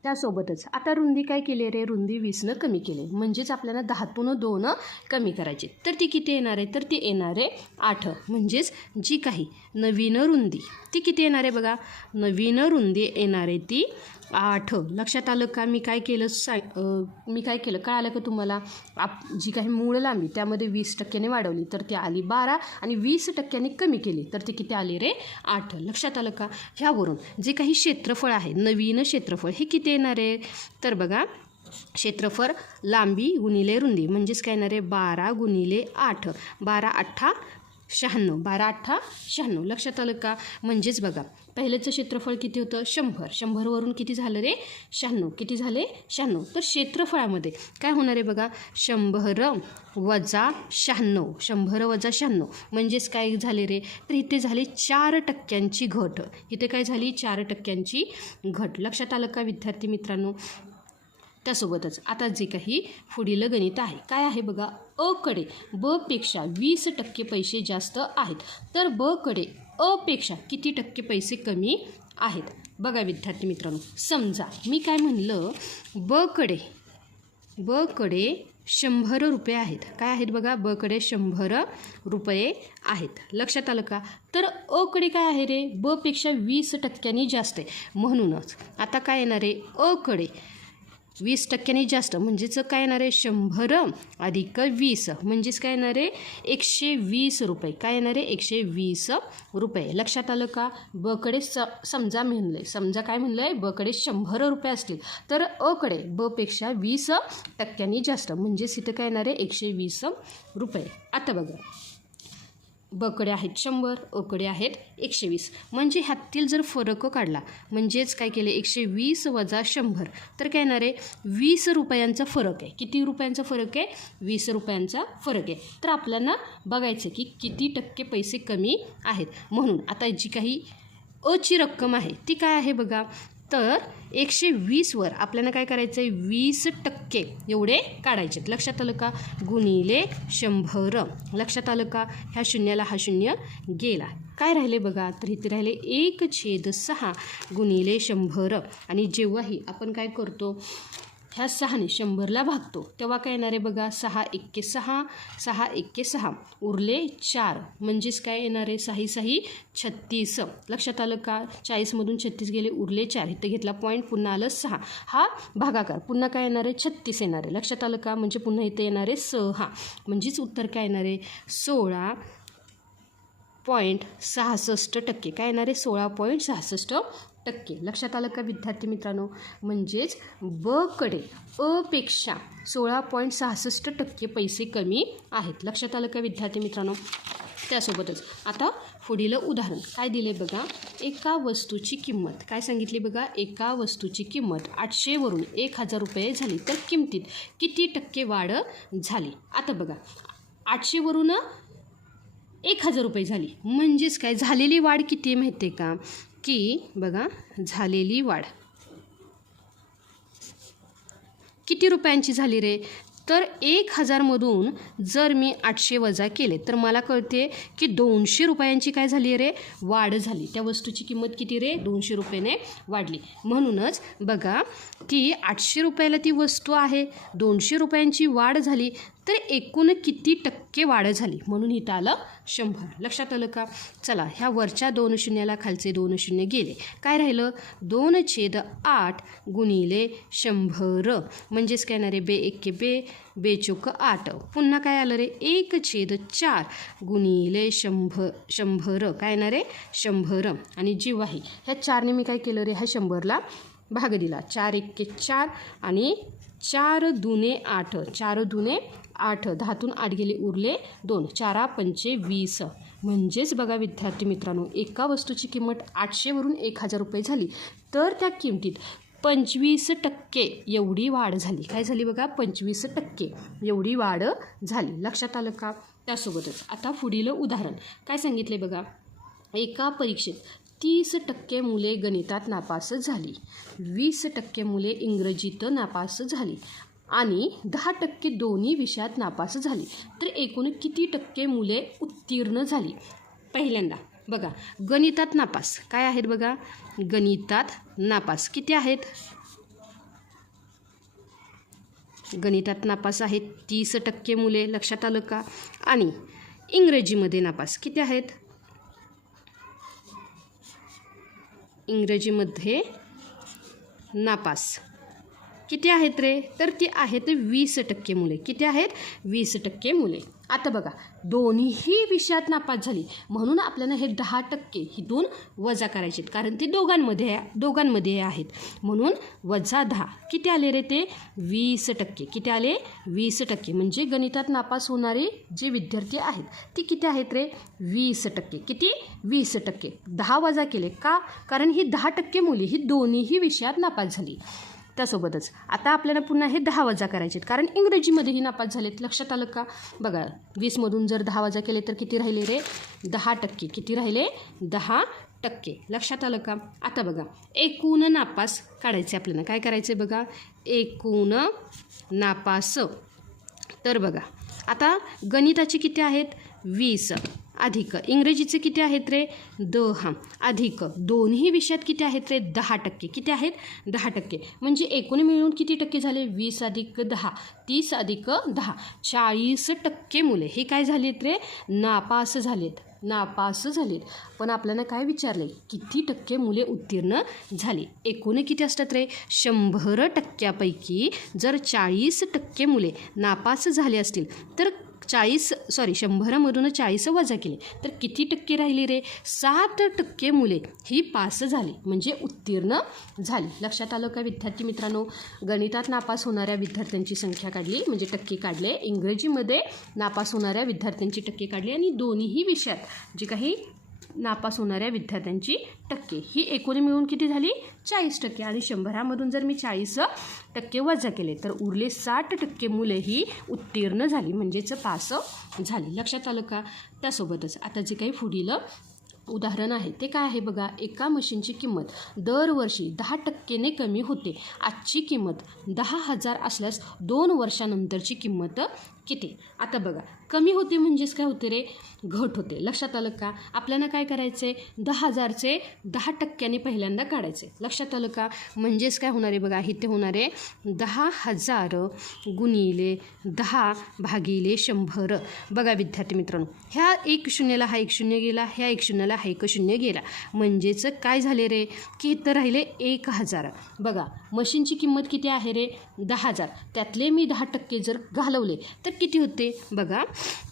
त्यासोबतच आता रुंदी काय केली रे, रुंदी 20ने कमी केली, म्हणजेच आपल्याला 10तून 2 कमी करायचे. तर ती किती येणार आहे, तर ती येणार आहे 8. म्हणजेच जी काही नवीन रुंदी ती किती येणार आहे बघा, नवीन रुंदी येणार आहे ती 8. लक्षात आलं का? मी काय केलं कळालं का तुम्हाला? जी काही मूळ लांबी त्यामध्ये 20%ने वाढवली तर ती आली 12 आणि 20%ने कमी केली तर ती किती आली रे, 8. लक्षात आलं का? ह्यावरून जे काही क्षेत्रफळ आहे, नवीन क्षेत्रफळ हे किती येणार आहे, तर बघा क्षेत्रफळ लांबी गुणिले रुंदी म्हणजेच काय येणार आहे, 12 गुणिले 8. 12 8 96. 12 8 96. लक्षात आलं का? म्हणजेच बघा पहिल्याचं क्षेत्रफळ किती होतं, 100. 100 वरून किती झालं रे, 96. किती झाले, 96. तर क्षेत्रफळामध्ये काय होणार आहे बघा, 100 वजा 96. 100 वजा 96 म्हणजेच काय झाले रे, तर इथे झाली 4% घट. इथे काय झाली, 4% घट. लक्षात आलं का विद्यार्थी मित्रांनो? त्यासोबतच आता जे काही पुढील गणित आहे काय आहे बघा, अ कडे ब पेक्षा 20% पैसे जास्त आहेत, तर ब कडे अपेक्षा किती टक्के पैसे कमी आहेत. बघा विद्यार्थी मित्रांनो, समजा मी काय म्हणलं, बकडे 100 रुपये आहेत. काय आहेत बघा, बकडे 100 रुपये आहेत. लक्षात आलं का? तर अकडे काय आहे रे, बपेक्षा 20% जास्त आहे. म्हणूनच आता काय येणार आहे, अकडे 20% जास्त म्हणजेच काय येणार आहे, 100 अधिक 20 म्हणजेच काय येणार आहे, 120 रुपये. काय येणार आहे, 120 रुपये. लक्षात आलं का? बकडे समजा काय म्हणलं आहे, बकडे 100 रुपये असतील तर अकडे बपेक्षा 20% जास्त म्हणजेच इथं काय येणार आहे, 120 रुपये. आता बघा, बकडे आहेत 100, अकडे आहेत 120. म्हणजे ह्यातील जर फरक काढला, म्हणजेच काय केले, 120 वजा 100 तर काय येणार आहे, 20 रुपयांचा फरक आहे. किती रुपयांचा फरक आहे, 20 रुपयांचा फरक आहे. तर आपल्याला बघायचं की किती टक्के पैसे कमी आहेत. म्हणून आता जी काही अची रक्कम आहे ती काय आहे बघा, तर 120वर आपल्याला काय करायचं आहे, 20% एवढे काढायचे. लक्षात आलं का? गुणिले 100. लक्षात आलं का? ह्या शून्याला हा शून्य गेला. काय राहिले बघा, तर इथे राहिले 1/6 गुणिले 100. आणि जेव्हाही आपण काय करतो, ह्या 6ने 100ला भागतो तेव्हा काय येणार आहे बघा, 6 एक्के 6, 6 एक्के 6 उरले 4 म्हणजेच काय येणार आहे, 6 6 36. लक्षात आलं का? 40मधून 36 गेले, उरले 4. इथं घेतला पॉईंट, पुन्हा आलं 6. हा भागाकार, पुन्हा काय येणार आहे, 36 येणार आहे. लक्षात आलं का? म्हणजे पुन्हा इथे येणार आहे 6. म्हणजेच उत्तर काय येणार आहे, 16.66%. काय येणार आहे, 16.66%. लक्षात आलं का विद्यार्थी मित्रांनो? म्हणजेच बकडे अपेक्षा 16.66% पैसे कमी आहेत. लक्षात आलं का विद्यार्थी मित्रांनो? त्यासोबतच आता पुढील उदाहरण काय दिले बघा, एका वस्तूची किंमत काय सांगितली बघा, एका वस्तूची किंमत 800वरून 1000 रुपये झाली तर किमतीत किती टक्के वाढ झाली. आता बघा, 800वरून 1000 रुपये झाली म्हणजेच काय, झालेली वाढ किती आहे माहिती आहे का, की बघा झालेली वाढ किती रुपयांची झाली रे, तर 1000मधून जर मी 800 वजा केले तर मला कळते की 200 रुपयांची काय झाली रे, वाढ झाली. त्या वस्तूची किंमत किती रे, 200 रुपयाने वाढली. म्हणूनच बघा की 800 रुपयाला ती वस्तू आहे, 200 रुपयांची वाढ झाली तर एकूण किती टक्के वाढ झाली, म्हणून इथं आलं 100. लक्षात आलं का? चला, ह्या वरच्या 2 शून्याला खालचे 2 शून्य गेले. काय राहिलं, 2/8 गुणिले 100 म्हणजेच काय येणार आहे, बे एक्के बे, बे चोक 8. पुन्हा काय आलं रे, 1/4 गुणिले 100 काय येणार आहे, 100. आणि जेव्हाही ह्या 4ने मी काय केलं रे, ह्या 100ला भाग दिला, 4 एक्के 4 आणि 4 दुने 8, 4 दुने 8, 10तून 8 गेले, उरले 2, 4 पंचे 20. म्हणजेच बघा विद्यार्थी मित्रांनो, एका वस्तूची किंमत 800वरून 1000 रुपये झाली तर त्या किमतीत 25% एवढी वाढ झाली. काय झाली बघा, 25% एवढी वाढ झाली. लक्षात आलं का? त्यासोबतच आता पुढील उदाहरण काय सांगितले बघा, एका परीक्षेत 30% मुले गणितात नापास झाली, 20% मुले इंग्रजीत नापास झाली आणि 10% दोन्ही विषयात नापास झाली तर एकूण किती टक्के मुले उत्तीर्ण झाली. पहिल्यांदा बघा, गणितात नापास काय आहेत बघा, गणितात नापास किती आहेत, गणितात नापास आहेत 30% मुले. लक्षात आलं का? आणि इंग्रजीमध्ये नापास किती आहेत, इंग्रजीमध्ये नापास किती आहेत रे, तर ती आहेत 20% मुले. किती आहेत, 20% मुले. आता बघा, दोन्हीही विषयात नापास झाली म्हणून आपल्याला हे 10% इथून वजा करायचे आहेत, कारण ते दोघांमध्ये आहेत. म्हणून वजा 10 किती आले रे, ते 20%. किती आले, 20%. म्हणजे गणितात नापास होणारे जे विद्यार्थी आहेत ती किती आहेत रे, 20%. किती, 20%. 10 वजा केले का, कारण ही 10% मुले ही दोन्हीही विषयात नापास झाली. त्यासोबतच आता आपल्याला पुन्हा हे 10 वजा करायचे आहेत, कारण इंग्रजीमध्येही नापास झालेत. लक्षात आलं का? बघा, 20मधून जर 10 वजा केले तर किती राहिले रे, 10%. किती राहिले, 10%. लक्षात आलं का? आता बघा, एकूण नापास काढायचे आपल्याला. काय करायचे बघा, एकूण नापास. तर बघा, आता गणिताचे किती आहेत, 20 अधिक इंग्रजीचे किती आहेत रे 10 अधिक दोन्ही विषयात किती आहेत रे 10%. किती आहेत 10%. म्हणजे एकूण मिळून किती टक्के झाले 20 अधिक 10 30 अधिक 10 40% मुले हे काय झालेत रे नापास झालेत. पण आपल्याला काय विचारले किती टक्के मुले उत्तीर्ण झाली. एकूण किती असतात रे 100%पैकी जर 40% मुले नापास झाले असतील तर 100मधून 40 वजा केले तर किती टक्के राहिली रे 60% मुले ही पास झाली म्हणजे उत्तीर्ण झाली. लक्षात आलं का विद्यार्थी मित्रांनो. गणितात नापास होणाऱ्या विद्यार्थ्यांची संख्या काढली म्हणजे टक्के काढले. इंग्रजीमध्ये नापास होणाऱ्या विद्यार्थ्यांची टक्के काढली आणि दोन्हीही विषयात जे काही नापास होणाऱ्या विद्यार्थ्यांची टक्के ही एकूण मिळून किती झाली 40% आणि 100मधून जर मी 40% वजा केले तर उरले 60% मुले ही उत्तीर्ण झाली म्हणजेच पास झाली. लक्षात आलं का. त्यासोबतच आता जे काही पुढील उदाहरण आहे ते काय आहे बघा. एका मशीनची किंमत दरवर्षी 10%ने कमी होते. आजची किंमत 10,000 असल्यास 2 वर्षानंतरची किंमत किती. आता बघा कमी होते म्हणजेच काय होते रे घट होते. लक्षात आलं का. आपल्याला काय करायचं आहे 10,000चे 10%ने पहिल्यांदा काढायचे. लक्षात आलं का. म्हणजेच काय होणार आहे बघा इथे होणार आहे 10,000 गुणिले 10 भागिले 100. बघा विद्यार्थी मित्रांनो ह्या 1 शून्याला हा 1 शून्य गेला ह्या 1 शून्याला हा 1 शून्य गेला म्हणजेच काय झाले रे की इथं राहिले 1,000. बघा मशीनची किंमत किती आहे रे 10,000 त्यातले मी 10% जर घालवले तर किती होते बघा.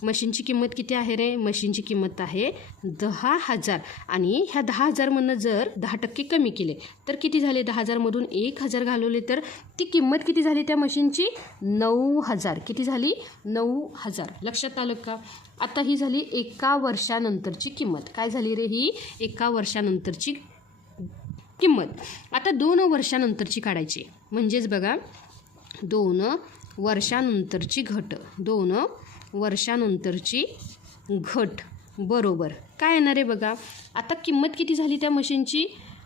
मशीनची किंमत किती आहे रे मशीनची किंमत आहे 10,000 आणि ह्या 10,000मधनं जर 10% कमी केले तर किती झाले 10,000मधून 1,000 घालवले तर ती किंमत किती झाली त्या मशीनची 9,000. किती झाली 9,000. लक्षात आलं का. आता ही झाली एका वर्षानंतरची किंमत. काय झाली रे ही एका वर्षानंतरची किंमत. आता 2 वर्षानंतरची काढायची म्हणजेच बघा 2 वर्षानंतरची घट 2 वर्षानंतरची घट बरोबर काय येणार आहे बघा. आता किंमत किती झाली त्या मशीनची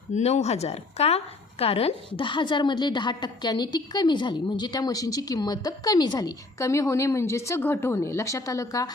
9,000 का कारण 10,000मधले 10%नी ती कमी झाली म्हणजे त्या मशीनची किंमत कमी झाली. कमी होणे म्हणजेच घट होणे. लक्षात आलं का.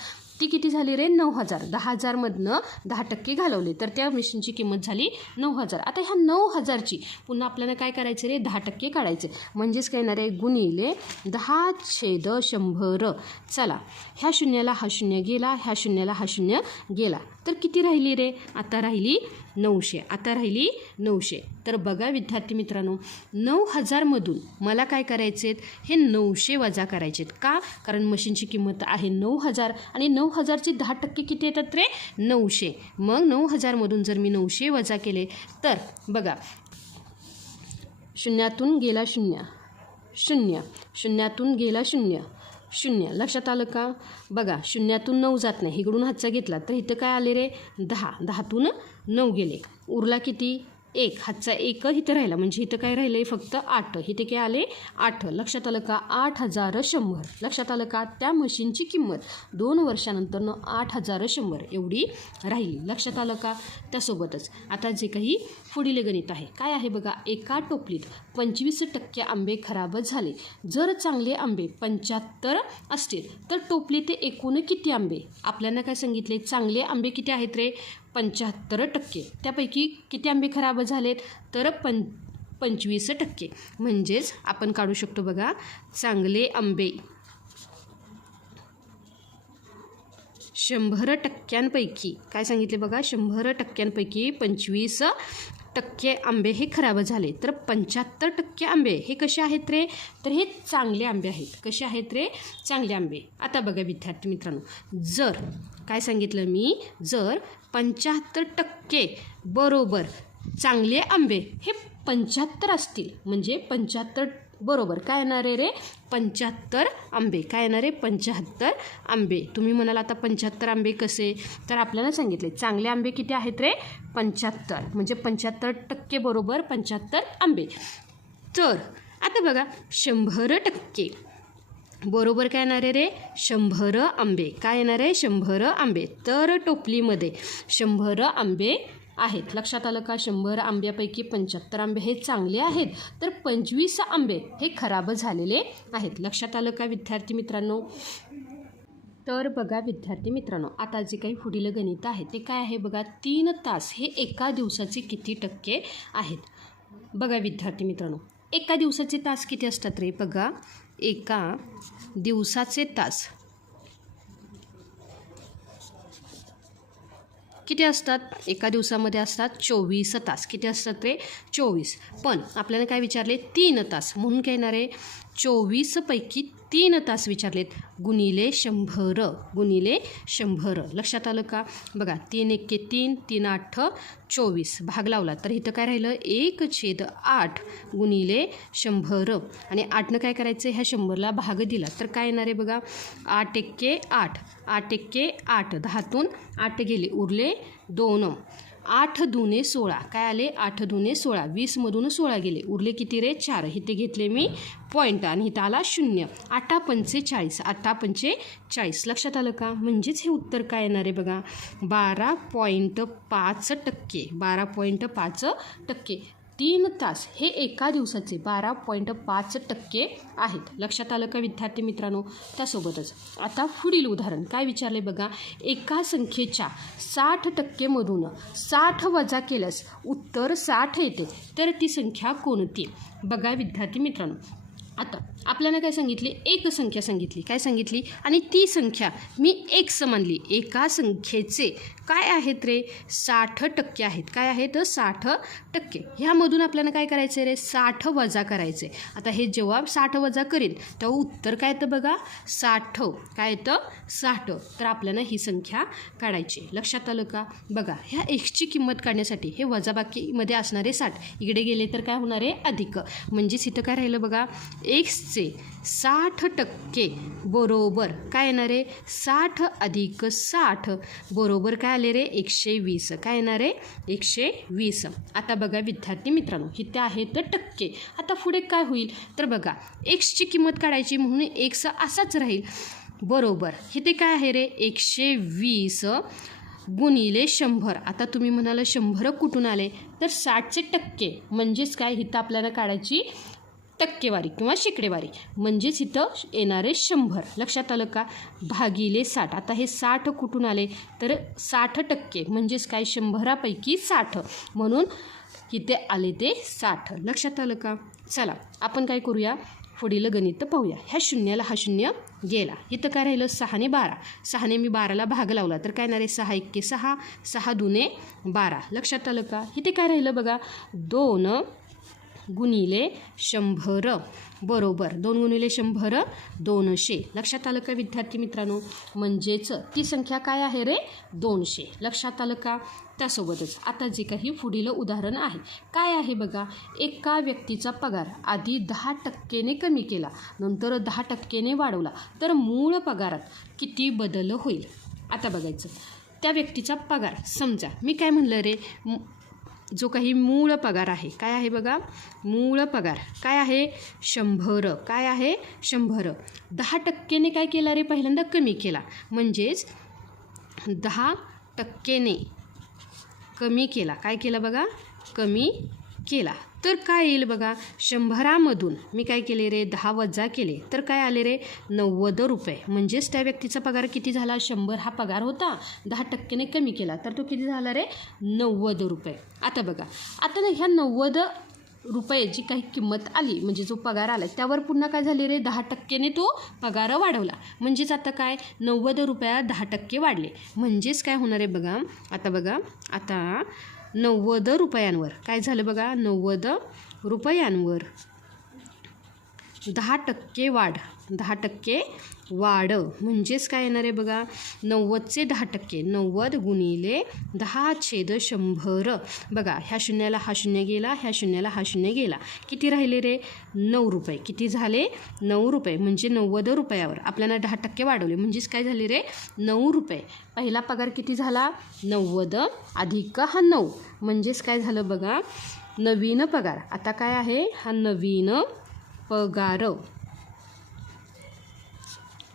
ती किती झाली रे 9,000. 10,000मधनं 10% घालवले तर त्या मशीनची किंमत झाली 9,000. आता ह्या 9,000ची पुन्हा आपल्याला काय करायचं रे 10% काढायचे म्हणजेच काय येणार आहे गुणिले 10/100. चला ह्या शून्याला हा शून्य गेला ह्या शून्याला हा शून्य गेला तर किती राहिली रे आता राहिली 900. आता राहिली 900. तर बघा विद्यार्थी मित्रांनो 9,000मधून मला काय करायचे हे 900 वजा करायचे का कारण मशीनची किंमत आहे 9,000 आणि 9,000चे 10% किती येतात रे 900. मग 9,000मधून जर मी 900 वजा केले तर बघा शून्यातून गेला शून्य शून्य शून्यातून गेला शून्य शून्य. लक्षात आलं का. बघा शून्यातून 9 जात नाही इकडून हातचा घेतला तर इथं काय आले रे 10. 10तून 9 गेले उरला किती 1. हातचा 1 इथं राहिला म्हणजे इथं काय राहिलं आहे फक्त 8. इथे काय आले 8. लक्षात आलं का 8,100. लक्षात आलं का. त्या मशीनची किंमत 2 वर्षानंतरनं 8,100 एवढी राहिली. लक्षात आलं का. त्यासोबतच आता जे काही पुढील गणित आहे काय आहे बघा. एका टोपलीत 25% आंबे खराब झाले. जर चांगले आंबे 75 असतील तर टोपलीत एकूण किती आंबे. आपल्याला काय सांगितले चांगले आंबे किती आहेत रे 75%. त्यापैकी किती आंबे खराब झालेत तर 25%. म्हणजेच आपण काढू शकतो बघा चांगले आंबे 100%पैकी काय सांगितले बघा 100%पैकी 25% आंबे हे खराब झाले तर 75% आंबे हे कसे आहेत रे तर हे चांगले आंबे आहेत. कसे आहेत रे चांगले आंबे. आता बघा विद्यार्थी मित्रांनो जर काय सांगितलं मी जर 75% बरोबर चांगले आंबे हे 75 असतील म्हणजे 75 बरोबर काय येणार आहे रे 75 आंबे. काय येणार आहे 75 आंबे. तुम्ही म्हणाल आता 75 आंबे कसे तर आपल्याला सांगितले चांगले आंबे किती आहेत रे 75 म्हणजे 75% बरोबर 75 आंबे. तर आता बघा 100% बरोबर काय येणार आहे रे 100 आंबे. काय येणार आहे 100 आंबे. तर टोपलीमध्ये 100 आंबे आहेत. लक्षात आलं का. 100 आंब्यापैकी 75 आंबे हे चांगले आहेत तर 25 आंबे हे खराब झालेले आहेत. लक्षात आलं का विद्यार्थी मित्रांनो. तर बघा विद्यार्थी मित्रांनो, आता जे काही पुढील गणित आहे ते काय आहे बघा, 3 तास हे एका दिवसाचे किती टक्के आहेत. बघा विद्यार्थी मित्रांनो, एका दिवसाचे तास किती असतात रे? बघा, एका दिवसाचे तास किती असतात? एका दिवसामध्ये असतात 24 तास. किती असतात रे? 24. पण आपल्याला काय विचारले? 3 तास. म्हणून काय येणार आहे? 24 पैकी 3 तास विचारलेत, गुणिले 100. गुणिले 100. लक्षात आलं का? बघा, 3 एके 3, 3 8 24. भाग लावला तर इथं काय राहिलं? 1/8 गुणिले 100. आणि 8नं काय करायचं? ह्या 100ला भाग दिला तर काय येणार आहे बघा? 8 एके 8, 8 एके 8, 10तून 8 गेले, उरले 2. 8 दुने 16. काय आले? 8 दुने 16. 20मधून 16 गेले, उरले किती रे? 4. इथे घेतले मी पॉईंट आणि इथं आला 0. 8 पंचे 40. 8 पंचे 40. लक्षात आलं का? म्हणजेच हे उत्तर काय येणार आहे बघा? 12.5%. 12.5%. 3 तास हे एका दिवसाचे 12.5% आहेत. लक्षात आलं का विद्यार्थी मित्रांनो? त्यासोबतच आता पुढील उदाहरण काय विचारले बघा, एका संख्येच्या 60%मधून 60 वजा केल्यास उत्तर 60 येते, तर ती संख्या कोणती? बघा विद्यार्थी मित्रांनो, आता आपल्याला काय सांगितले? एक संख्या सांगितली. काय सांगितली? आणि ती संख्या मी एक मानली. एका संख्येचे काय आहेत रे? 60% आहेत. काय आहेत? 60%. ह्यामधून आपल्याला काय करायचं रे? 60 वजा करायचे. आता हे जेव्हा 60 वजा करेल तेव्हा उत्तर काय येतं बघा? 60. काय येतं? 60. तर आपल्याला ही संख्या काढायची. लक्षात आलं का? बघा, ह्या एक्सची किंमत काढण्यासाठी हे वजाबाकीमध्ये असणारे 60 इकडे गेले तर काय होणार आहे? अधिक. म्हणजेच इथं काय राहिलं बघा? एक्सचे 60% बरोबर काय येणार आहे? 60 अधिक 60 बरोबर काय आले रे? 120. काय येणार आहे? 120. आता बघा विद्यार्थी मित्रांनो, इथे आहे तर टक्के. आता पुढे काय होईल? तर बघा, एक्सची किंमत काढायची म्हणून एक्स असाच राहील बरोबर. इथे काय आहे रे? 120 गुणिले 100. आता तुम्ही म्हणाल 100 कुठून आले? तर 60चे टक्के म्हणजेच काय? इथं आपल्याला काढायची टक्केवारी किंवा शेकडेवारी. म्हणजेच इथं येणारे 100. लक्षात आलं का? भागिले 60. आता हे 60 कुठून आले? तर 60% म्हणजेच काय? 100पैकी 60. म्हणून इथे आले ते 60. लक्षात आलं का? चला आपण काय करूया? पुढील गणित पाहूया. ह्या शून्याला हा शून्य गेला. इथं काय राहिलं? 6 ने 12. 6ने मी 12ला भाग लावला तर काय येणार आहे? 6 एके 6, 6 दुने 12. लक्षात आलं का? इथे काय राहिलं बघा? 2 गुणिले 100 बरोबर 2 गुणिले 100 200. लक्षात आलं का विद्यार्थी मित्रांनो? म्हणजेच ती संख्या काय आहे रे? 200. लक्षात आलं का? त्यासोबतच आता जे काही पुढील उदाहरण आहे काय आहे बघा, एका व्यक्तीचा पगार आधी 10% कमी केला, नंतर 10% वाढवला, तर मूळ पगारात किती बदल होईल? आता बघायचं. त्या व्यक्तीचा पगार समजा मी काय म्हणलं रे, जो काही मूळ पगार आहे काय आहे बघा, मूळ पगार काय आहे 100. काय आहे 100. 10%ने काय केला रे, पहिल्यांदा कमी केला, म्हणजेच 10%ने कमी केला. काय केलं बघा, कमी केला. तर काय येईल बघा, 100मधून मी काय केले रे 10 वजा केले तर काय आले रे 90 रुपये. म्हणजेच त्या व्यक्तीचा पगार किती झाला, 100 हा पगार होता, 10%ने कमी केला तर तो किती झाला रे 90 रुपये. आता बघा, आता ना ह्या 90 रुपये जी काही किंमत आली म्हणजे जो पगार आला त्यावर पुन्हा काय झाले रे 10%ने तो पगार वाढवला. म्हणजेच आता काय 90 रुपयात 10% वाढले. म्हणजेच काय होणार आहे बघा, आता बघा आता 90 रुपयांवर काय झालं बघा, 90 रुपयांवर 10% वाढ, 10% वाढ. म्हणजेच काय येणार आहे बघा, 90चे 10%, 90 गुणिले 10/100. बघा ह्या शून्याला हा शून्य गेला, ह्या शून्याला हा शून्य गेला, किती राहिले रे 9 रुपये. किती झाले 9 रुपये. म्हणजे 90 रुपयावर आपल्याला 10% वाढवले, म्हणजेच काय झाले रे 9 रुपये. पहिला पगार किती झाला 90 अधिक हा 9, म्हणजेच काय झालं बघा नवीन पगार. आता काय आहे हा नवीन पगार,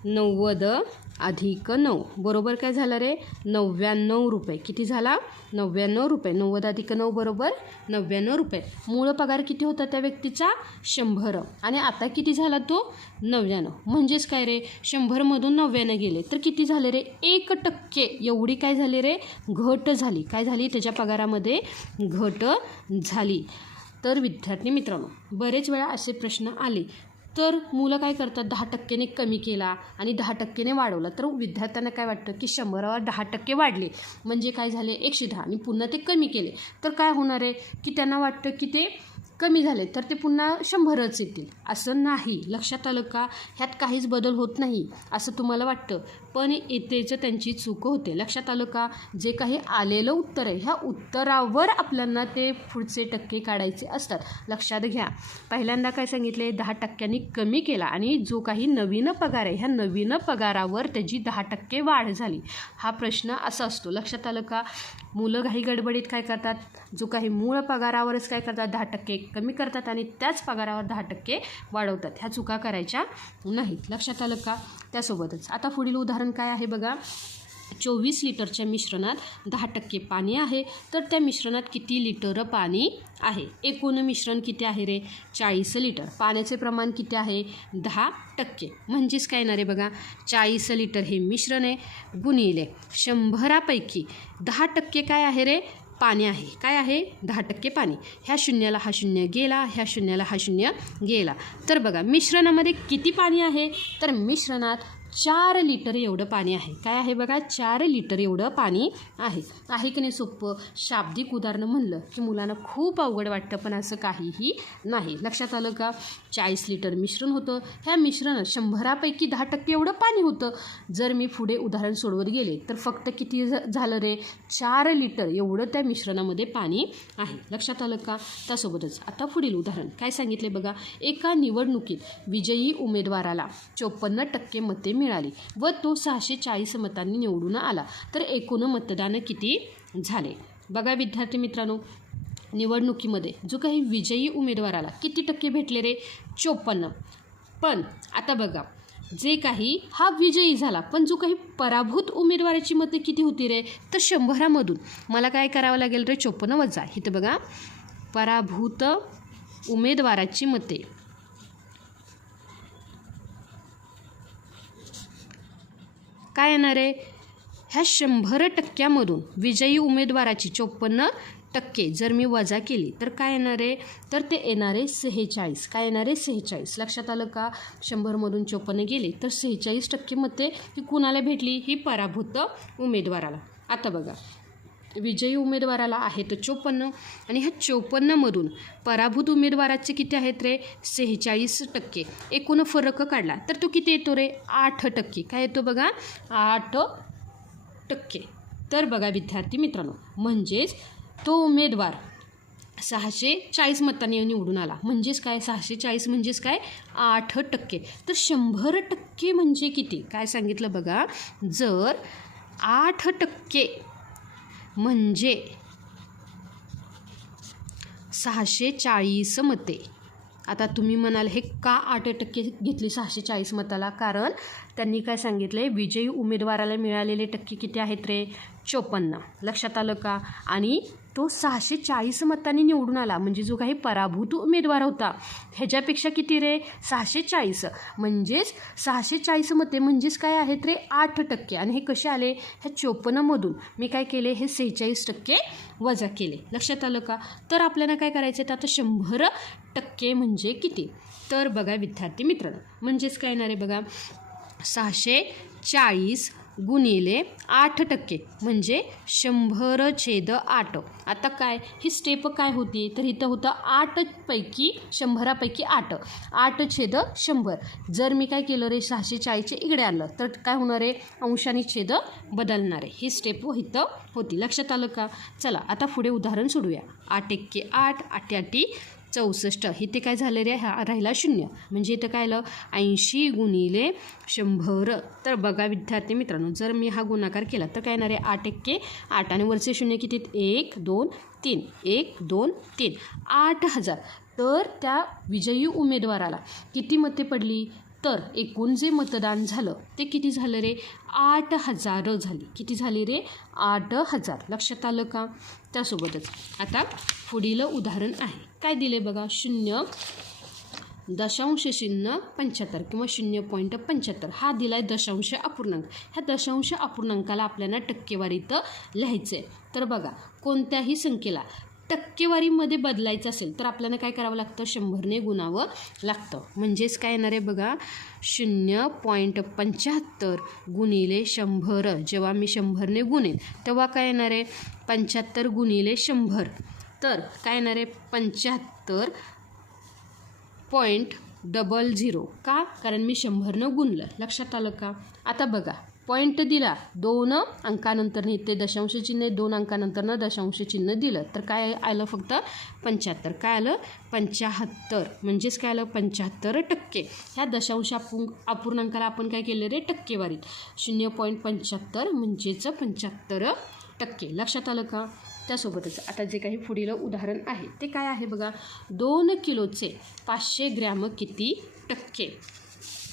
90 अधिक 9 बरोबर काय झालं रे 99 रुपये. किती झाला 99 रुपये. 90 अधिक 9 बरोबर 99 रुपये. मूळ पगार किती होता त्या व्यक्तीचा 100 आणि आता किती झाला तो 99. म्हणजेच काय रे 100मधून 99 गेले तर किती झाले रे 1% एवढी काय झाली रे घट झाली. काय झाली त्याच्या पगारामध्ये घट झाली. तर विद्यार्थी मित्रांनो बरेच वेळा असे प्रश्न आले तर मुलं काय करतात 10%ने कमी केला आणि 10%ने वाढवला तर विद्यार्थ्यांना काय वाटतं की 100वर 10% वाढले म्हणजे काय झाले 110 आणि पुन्हा ते कमी केले तर काय होणार आहे की त्यांना वाटतं की ते कमी झाले तर ते पुन्हा 100च येतील. असं नाही. लक्षात आलं का ह्यात काहीच बदल होत नाही असं तुम्हाला वाटतं पण येतेच त्यांची चूक होते. लक्षात आलं का जे काही आलेलं उत्तर आहे ह्या उत्तरावर आपल्याला ते पुढचे टक्के काढायचे असतात. लक्षात घ्या. पहिल्यांदा काय सांगितले 10%नी कमी केला आणि जो काही नवीन पगार आहे ह्या नवीन पगारावर त्याची 10% वाढ झाली. हा प्रश्न असा असतो. लक्षात आलं का. मुलं काही गडबडीत काय करतात जो काही मूळ पगारावरच काय करतात 10% कमी करतात आणि त्याच पगारावर 10% वाढवतात. ह्या चुका करायच्या नाहीत. लक्षात आलं का. त्यासोबतच आता पुढील उदाहरण काय आहे बघा. 24 लिटरच्या मिश्रणात 10% पाणी आहे तर त्या मिश्रणात किती लिटर पाणी आहे. एकूण मिश्रण किती आहे रे 40 लिटर. पाण्याचे प्रमाण किती आहे 10%. म्हणजेच काय येणार आहे बघा 40 लिटर हे मिश्रण आहे गुणिले 100पैकी 10% काय आहे रे पाणी आहे. काय आहे 10% पाणी. ह्या शून्याला हा शून्य गेला ह्या शून्याला हा शून्य गेला तर बघा मिश्रणामध्ये किती पाणी आहे तर मिश्रणात 4 लिटर एवढं पाणी आहे. काय आहे बघा 4 लिटर एवढं पाणी आहे. आहे की नाही सोपं. शाब्दिक उदाहरणं म्हणलं की मुलांना खूप अवघड वाटतं पण असं काहीही नाही. लक्षात आलं का. 40 लिटर मिश्रण होतं. ह्या मिश्रणात 100पैकी 10% एवढं पाणी होतं. जर मी पुढे उदाहरण सोडवत गेले तर फक्त किती झालं रे 4 लिटर एवढं त्या मिश्रणामध्ये पाणी आहे. लक्षात आलं का. त्यासोबतच आता पुढील उदाहरण काय सांगितले बघा. एका निवडणुकीत विजयी उमेदवाराला 54% मते मिळाली व तो 640 मतांनी निवडून आला तर एकूण मतदान किती झाले. बघा विद्यार्थी मित्रांनो निवडणुकीमध्ये जो काही विजयी उमेदवाराला किती टक्के भेटले रे 54. पण आता बघा जे काही हा विजयी झाला पण जो काही पराभूत उमेदवाराची मते किती होती रे तर 100मधून मला काय करावं लागेल रे 54 वजा. इथं बघा पराभूत उमेदवाराची मते काय येणार आहे ह्या 100%मधून विजयी उमेदवाराची 54% जर मी वजा केली तर काय येणार आहे तर ते येणार आहे 46. काय येणार आहे 46. लक्षात आलं का. 100मधून 54 गेले तर 46% मते ही कुणाला भेटली ही पराभूत उमेदवाराला. आता बघा विजयी उमेदवाराला आहेत 54 आणि ह्या 54मधून पराभूत उमेदवाराचे किती आहेत रे 46%. एकूण फरक काढला तर तो किती येतो रे 8%. काय येतो बघा 8%. तर बघा विद्यार्थी मित्रांनो म्हणजेच तो उमेदवार 640 मतांनी निवडून आला. म्हणजेच काय 640 म्हणजेच काय 8%. तर 100% म्हणजे किती काय सांगितलं बघा. जर 8% म्हणजे 640 मते. आता तुम्ही म्हणाल हे का 8% घेतली 640 मताला. कारण त्यांनी काय सांगितले विजयी उमेदवाराला मिळालेले टक्के किती आहेत रे 54. लक्षात आलं का. आणि तो 640 मतांनी निवडून आला म्हणजे जो काही पराभूत उमेदवार होता ह्याच्यापेक्षा किती रे 640 म्हणजेच 640 मते म्हणजेच काय आहेत रे 8%. आणि हे कसे आले ह्या 54मधून मी काय केले हे 46% वजा केले. लक्षात आलं का. तर आपल्याला काय करायचं आहे तर आता 100% म्हणजे किती. तर बघा विद्यार्थी मित्रांनो म्हणजेच काय येणार आहे बघा 640 गुणिले 8% म्हणजे 100/8. आता काय ही स्टेप काय होती तर इथं होतं 8पैकी 100पैकी 8/100. जर मी काय केलं रे 640 इकडे आणलं तर काय होणार आहे अंशाने छेद बदलणार आहे. ही स्टेप इथं होती. लक्षात आलं का. चला आता पुढे उदाहरण सोडूया. 8 × 8 8 64. इथे काय झालं रे हा राहिला 0 म्हणजे इथं काय आलं 80 गुणिले 100. तर बघा विद्यार्थी मित्रांनो जर मी हा गुणाकार केला तर काय येणार आहे 8 × 8 आणि वरचे शून्य किती 1 2 3 1 2 3 8000. तर त्या विजयी उमेदवाराला किती मते पडली तर एकूण जे मतदान झालं ते किती झालं रे? 8,000 झाली. किती झाली रे? 8,000. लक्षात आलं का? त्यासोबतच आता पुढील उदाहरण आहे. काय दिले बघा? 0.75 किंवा 0.75 हा दिलाय दशांश अपूर्णांक. ह्या दशांश अपूर्णांकाला आपल्याला टक्केवारीत लिहायचं आहे. तर बघा, कोणत्याही संख्येला टक्केवारीमध्ये बदलायचं असेल तर आपल्याला काय करावं लागतं? 100ने गुणावं लागतं. म्हणजेच काय येणार आहे बघा? 0.75 गुणिले 100. जेव्हा मी 100ने गुणेन तेव्हा काय येणार आहे? 75 गुणिले 100. तर काय येणार आहे? 75.00. का? कारण मी 100ने गुणलं. लक्षात आलं का? आता बघा, पॉईंट दिला 2 अंकानंतर ते दशांश चिन्ह 2 अंकानंतर दशांश चिन्ह दिलं तर काय आलं? फक्त 75. काय आलं? 75. म्हणजेच काय आलं? 75%. ह्या दशांश अपूर्णांकाला आपण काय केलं रे? टक्केवारीत 0.75 म्हणजेच 75%. लक्षात आलं का? त्यासोबतच आता जे काही पुढील उदाहरण आहे ते काय आहे बघा? 2 किलोचे 500 ग्रॅम किती टक्के?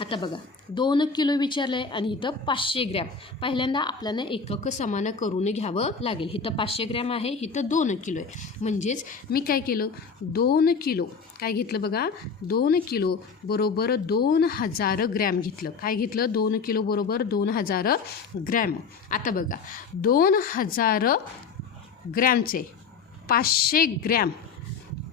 आता बघा, 2 किलो विचारलं आहे आणि इथं 500 ग्रॅम. पहिल्यांदा आपल्याला एकक समान करून घ्यावं लागेल. इथं 500 ग्रॅम आहे, इथं 2 किलो आहे. म्हणजेच मी काय केलं? 2 किलो काय घेतलं बघा? 2 किलो बरोबर 2000 ग्रॅम घेतलं. काय घेतलं? 2 किलो बरोबर 2000 ग्रॅम. आता बघा, 2000 ग्रॅमचे 500 ग्रॅम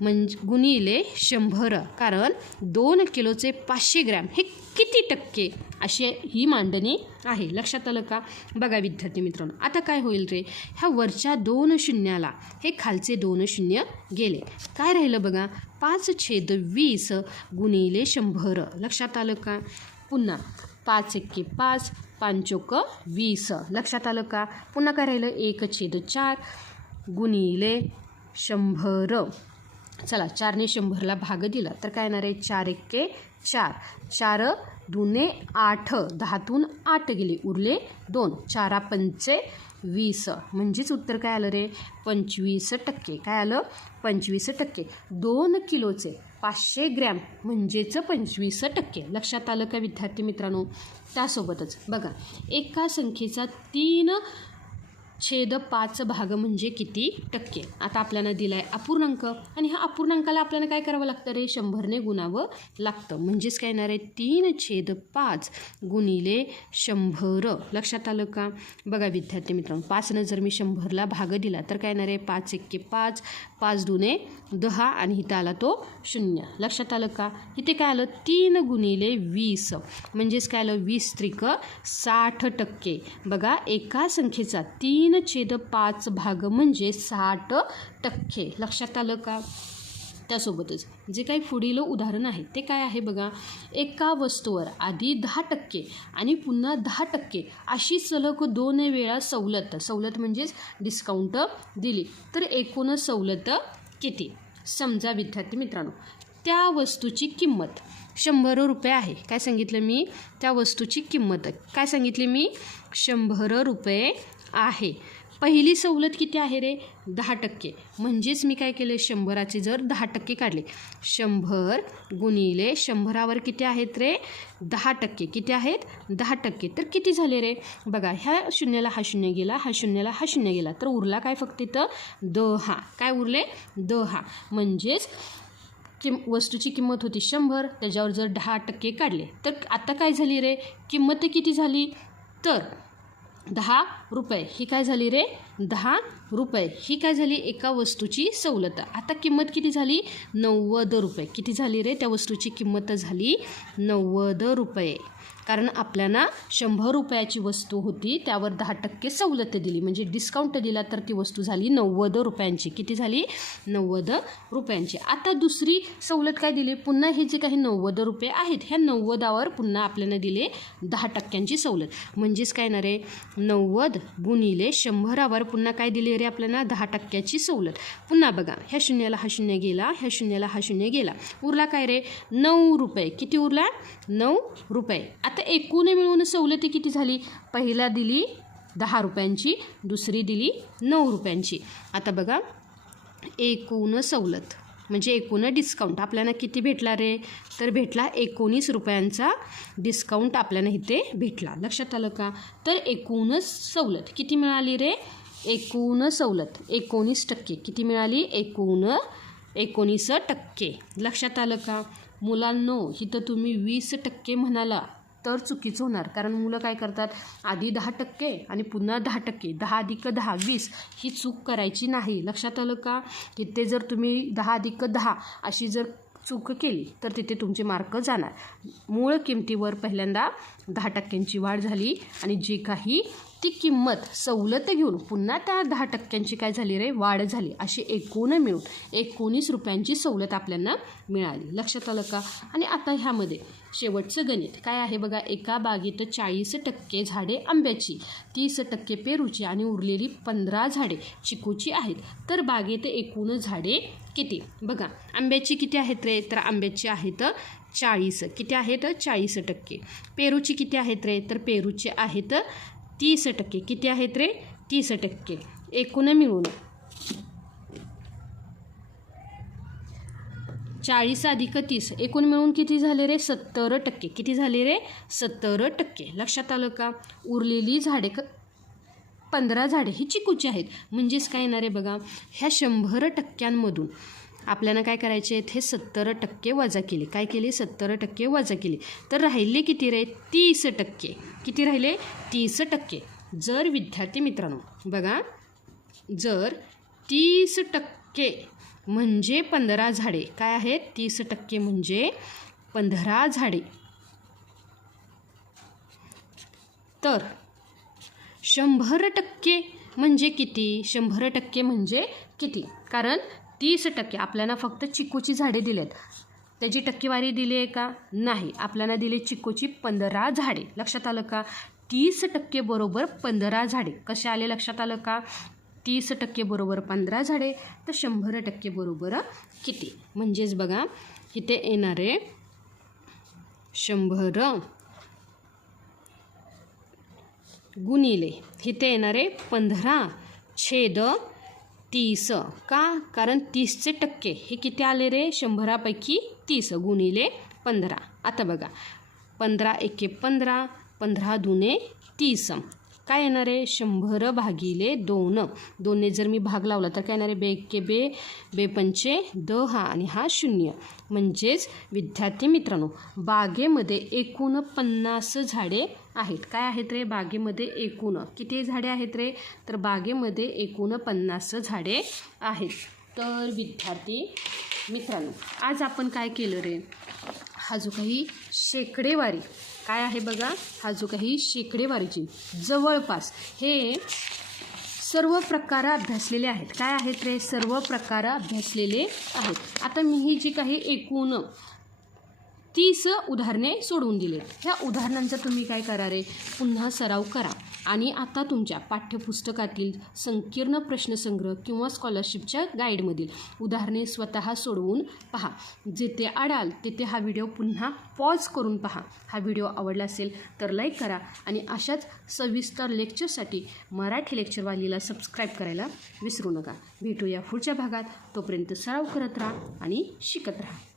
म्हणजे गुणिले 100. कारण 2 किलोचे 500 ग्रॅम हे किती टक्के? अशी ही मांडणी आहे. लक्षात आलं का? बघा विद्यार्थी मित्रांनो, आता काय होईल रे? ह्या वरच्या 2 शून्याला हे खालचे 2 शून्य गेले. काय राहिलं बघा? 5/20 गुणिले 100. लक्षात आलं का? पुन्हा 5 एक्के 5, 5 चोक 20. लक्षात आलं का? पुन्हा काय राहिलं? 1/4 गुणिले 100. चला, 4ने 100ला भाग दिला तर काय येणार आहे? 4 एक्के 4, 4 दुने 8, 10तून 8 गेले, उरले 2, 4 पंचे 20. म्हणजेच उत्तर काय आलं रे? 25%. काय आलं? 25%. 2 किलोचे 500 ग्रॅम म्हणजेच 25%. लक्षात आलं का विद्यार्थी मित्रांनो? त्यासोबतच बघा, एका संख्येचा 3/5 भाग म्हणजे किती टक्के? आता आपल्याला दिला आहे अपूर्णांक आणि ह्या अपूर्णांकाला आपल्याला काय करावं लागतं रे? 100ने गुणावं लागतं. म्हणजेच काय येणार आहे? 3/5 गुणिले 100. लक्षात आलं का? बघा विद्यार्थी मित्रांनो, 5ने जर मी 100ला भाग दिला तर काय येणार आहे? 5 एक्के 5, 5 दुने 10 आणि इथं आला तो 0. लक्षात आलं का? इथे काय आलं? 3 गुणिले 20 म्हणजेच काय आलं? 20 त्रिक 60%. बघा, एका संख्येचा 3/5 भाग म्हणजे 60%. लक्षात आलं का? त्यासोबतच जे काही पुढील उदाहरण आहे ते काय आहे बघा? एका वस्तूवर आधी 10% आणि पुन्हा 10% अशी सलग 2 वेळा सवलत म्हणजेच डिस्काउंट दिली तर एकूण सवलत किती? समजा विद्यार्थी मित्रांनो, त्या वस्तूची किंमत 100 रुपये आहे. काय सांगितलं मी? त्या वस्तूची किंमत काय सांगितली मी? 100 रुपये आहे. पहिली सवलत किती आहे रे? 10%. म्हणजेच मी काय केले? 100चे जर 10% काढले, 100 गुणिले 100वर किती आहेत रे? 10%. किती आहेत? 10%. तर किती झाले रे? बघा, ह्या शून्याला हा शून्य गेला, हा शून्याला हा शून्य गेला, तर उरला काय? फक्त इथं 10. काय उरले? 10. म्हणजेच वस्तूची किंमत होती 100, त्याच्यावर जर 10% काढले तर आता काय झाली रे? किंमत किती झाली? तर 10 रुपये. ही काय झाली रे? 10 रुपये. ही काय झाली? एका वस्तूची सवलत. आता किंमत किती झाली? 90 रुपये. किती झाली रे? त्या वस्तूची किंमत झाली 90 रुपये. कारण आपल्याला 100 रुपयाची वस्तू होती, त्यावर 10% सवलत दिली म्हणजे डिस्काउंट दिला, तर ती वस्तू झाली 90 रुपयांची. किती झाली? 90 रुपयांची. आता दुसरी सवलत काय दिली? पुन्हा हे जे काही 90 रुपये आहेत, ह्या 90वर पुन्हा आपल्याला दिले 10% सवलत. म्हणजेच काय येणार आहे? 90 गुणिले 100वर पुन्हा काय दिले रे आपल्याला? 10% सवलत. पुन्हा बघा, ह्या शून्याला हा शून्य गेला, ह्या शून्याला हा शून्य गेला, उरला काय रे? 9 रुपये. किती उरला? 9 रुपये. आता एकूण मिळून सवलती किती झाली? पहिला दिली 10 रुपयांची, दुसरी दिली 9 रुपयांची. आता बघा, एकूण सवलत म्हणजे एकूण डिस्काउंट आपल्याला किती भेटला रे, तर भेटला 19 रुपयांचा डिस्काउंट आपल्याला इथे भेटला. लक्षात आलं का? तर एकूणच सवलत किती मिळाली रे, एकूण सवलत 19%. किती मिळाली, 19%. लक्षात आलं का? मुलांनो, इथं तुम्ही 20% म्हणाला तर चुकीचं होणार, कारण मुलं काय करतात, आधी 10% आणि पुन्हा 10%, 10 अधिक 10 20, ही चूक करायची नाही. लक्षात आलं का? तिथे जर तुम्ही 10 अधिक 10 अशी जर चूक केली तर तिथे तुमचे मार्क जाणार. मूळ किमतीवर पहिल्यांदा 10% वाढ झाली आणि जी काही ती किंमत सवलत घेऊन पुन्हा त्या 10% काय झाली रे, वाढ झाली. अशी एकूण मिळून 19 रुपयांची सवलत आपल्याला मिळाली. लक्षात आलं का? आणि आता ह्यामध्ये शेवटचं गणित काय आहे बघा. एका बागेत 40% झाडे आंब्याची, 30% पेरूची आणि उरलेली 15 झाडे चिकूची आहेत. तर बागेत एकूण झाडे किती? बघा, आंब्याची किती आहेत रे, तर आंब्याची आहेत 40. किती आहेत, 40%. पेरूची किती आहेत रे, तर पेरूची आहेत 30%. किती आहेत रे, 30%. एकूण मिळून 40 अधिक 30 एकूण मिळून किती झाले रे, 70%. किती झाले रे, 70%. लक्षात आलं का? उरलेली झाडे 15 झाडे ही चिकूची आहेत. म्हणजेच काय येणार आहे बघा, ह्या 100%मधून आपल्याला काय करायचे आहेत, हे 70% वजा केले. काय केले, 70% वजा केले. तर राहिले किती रे, 30%. किती राहिले, 30%. जर विद्यार्थी मित्रांनो बघा, जर 30% म्हणजे 15 झाडे काय आहेत, 30% म्हणजे 15 झाडे, तर 100% म्हणजे किती, 100% म्हणजे किती? कारण 30% आपल्याला फक्त चिकूची झाडे दिलेत, त्याची टक्केवारी दिली आहे का, नाही. आपल्याला दिले चिकूची 15 झाडे. लक्षात आलं का? 30% बरोबर 15 झाडे कसे आले, लक्षात आलं का? 30% बरोबर 15 झाडे, तर 100% बरोबर किती? म्हणजेच बघा इथे येणारे 100 गुणिले इथे येणारे 15/30. का? कारण 30% हे किती आले रे, 100पैकी 30 गुणिले 15. आता बघा 15 एके 15, 15 दुने 30. काय येणार आहे, 100 भागिले 2. 2ने जर मी भाग लावला तर काय येणार आहे, 2 एके 2, 2 पंचे 10 आणि हा 0. म्हणजेच विद्यार्थी मित्रांनो बागेमध्ये एकूण 50 झाडे आहेत. काय आहेत रे, बागेमध्ये एकूण किती झाडे आहेत रे, तर बागेमध्ये एकूण 50 झाडे आहेत. तर विद्यार्थी मित्रांनो आज आपण काय केलं रे, हा जो काही शेकडेवारी काय आहे बघा, हा जो काही शेकडेवारीची जवळपास हे सर्व प्रकार अभ्यासलेले आहेत. काय आहेत रे, सर्व प्रकार अभ्यासलेले आहेत. आता मी ही जी काही एकूण 30 उदाहरणे सोडवून दिले, ह्या उदाहरणांचा तुम्ही काय करा रे, पुन्हा सराव करा आणि आता तुमच्या पाठ्यपुस्तकातील संकीर्ण प्रश्नसंग्रह किंवा स्कॉलरशिपच्या गाईडमधील उदाहरणे स्वतः सोडवून पहा. जिथे अडाल तिथे हा व्हिडिओ पुन्हा पॉज करून पहा. हा व्हिडिओ आवडला असेल तर लाईक करा आणि अशाच सविस्तर लेक्चरसाठी मराठी लेक्चरवालीला सबस्क्राईब करायला विसरू नका. भेटूया पुढच्या भागात. तोपर्यंत सराव करत राहा आणि शिकत राहा.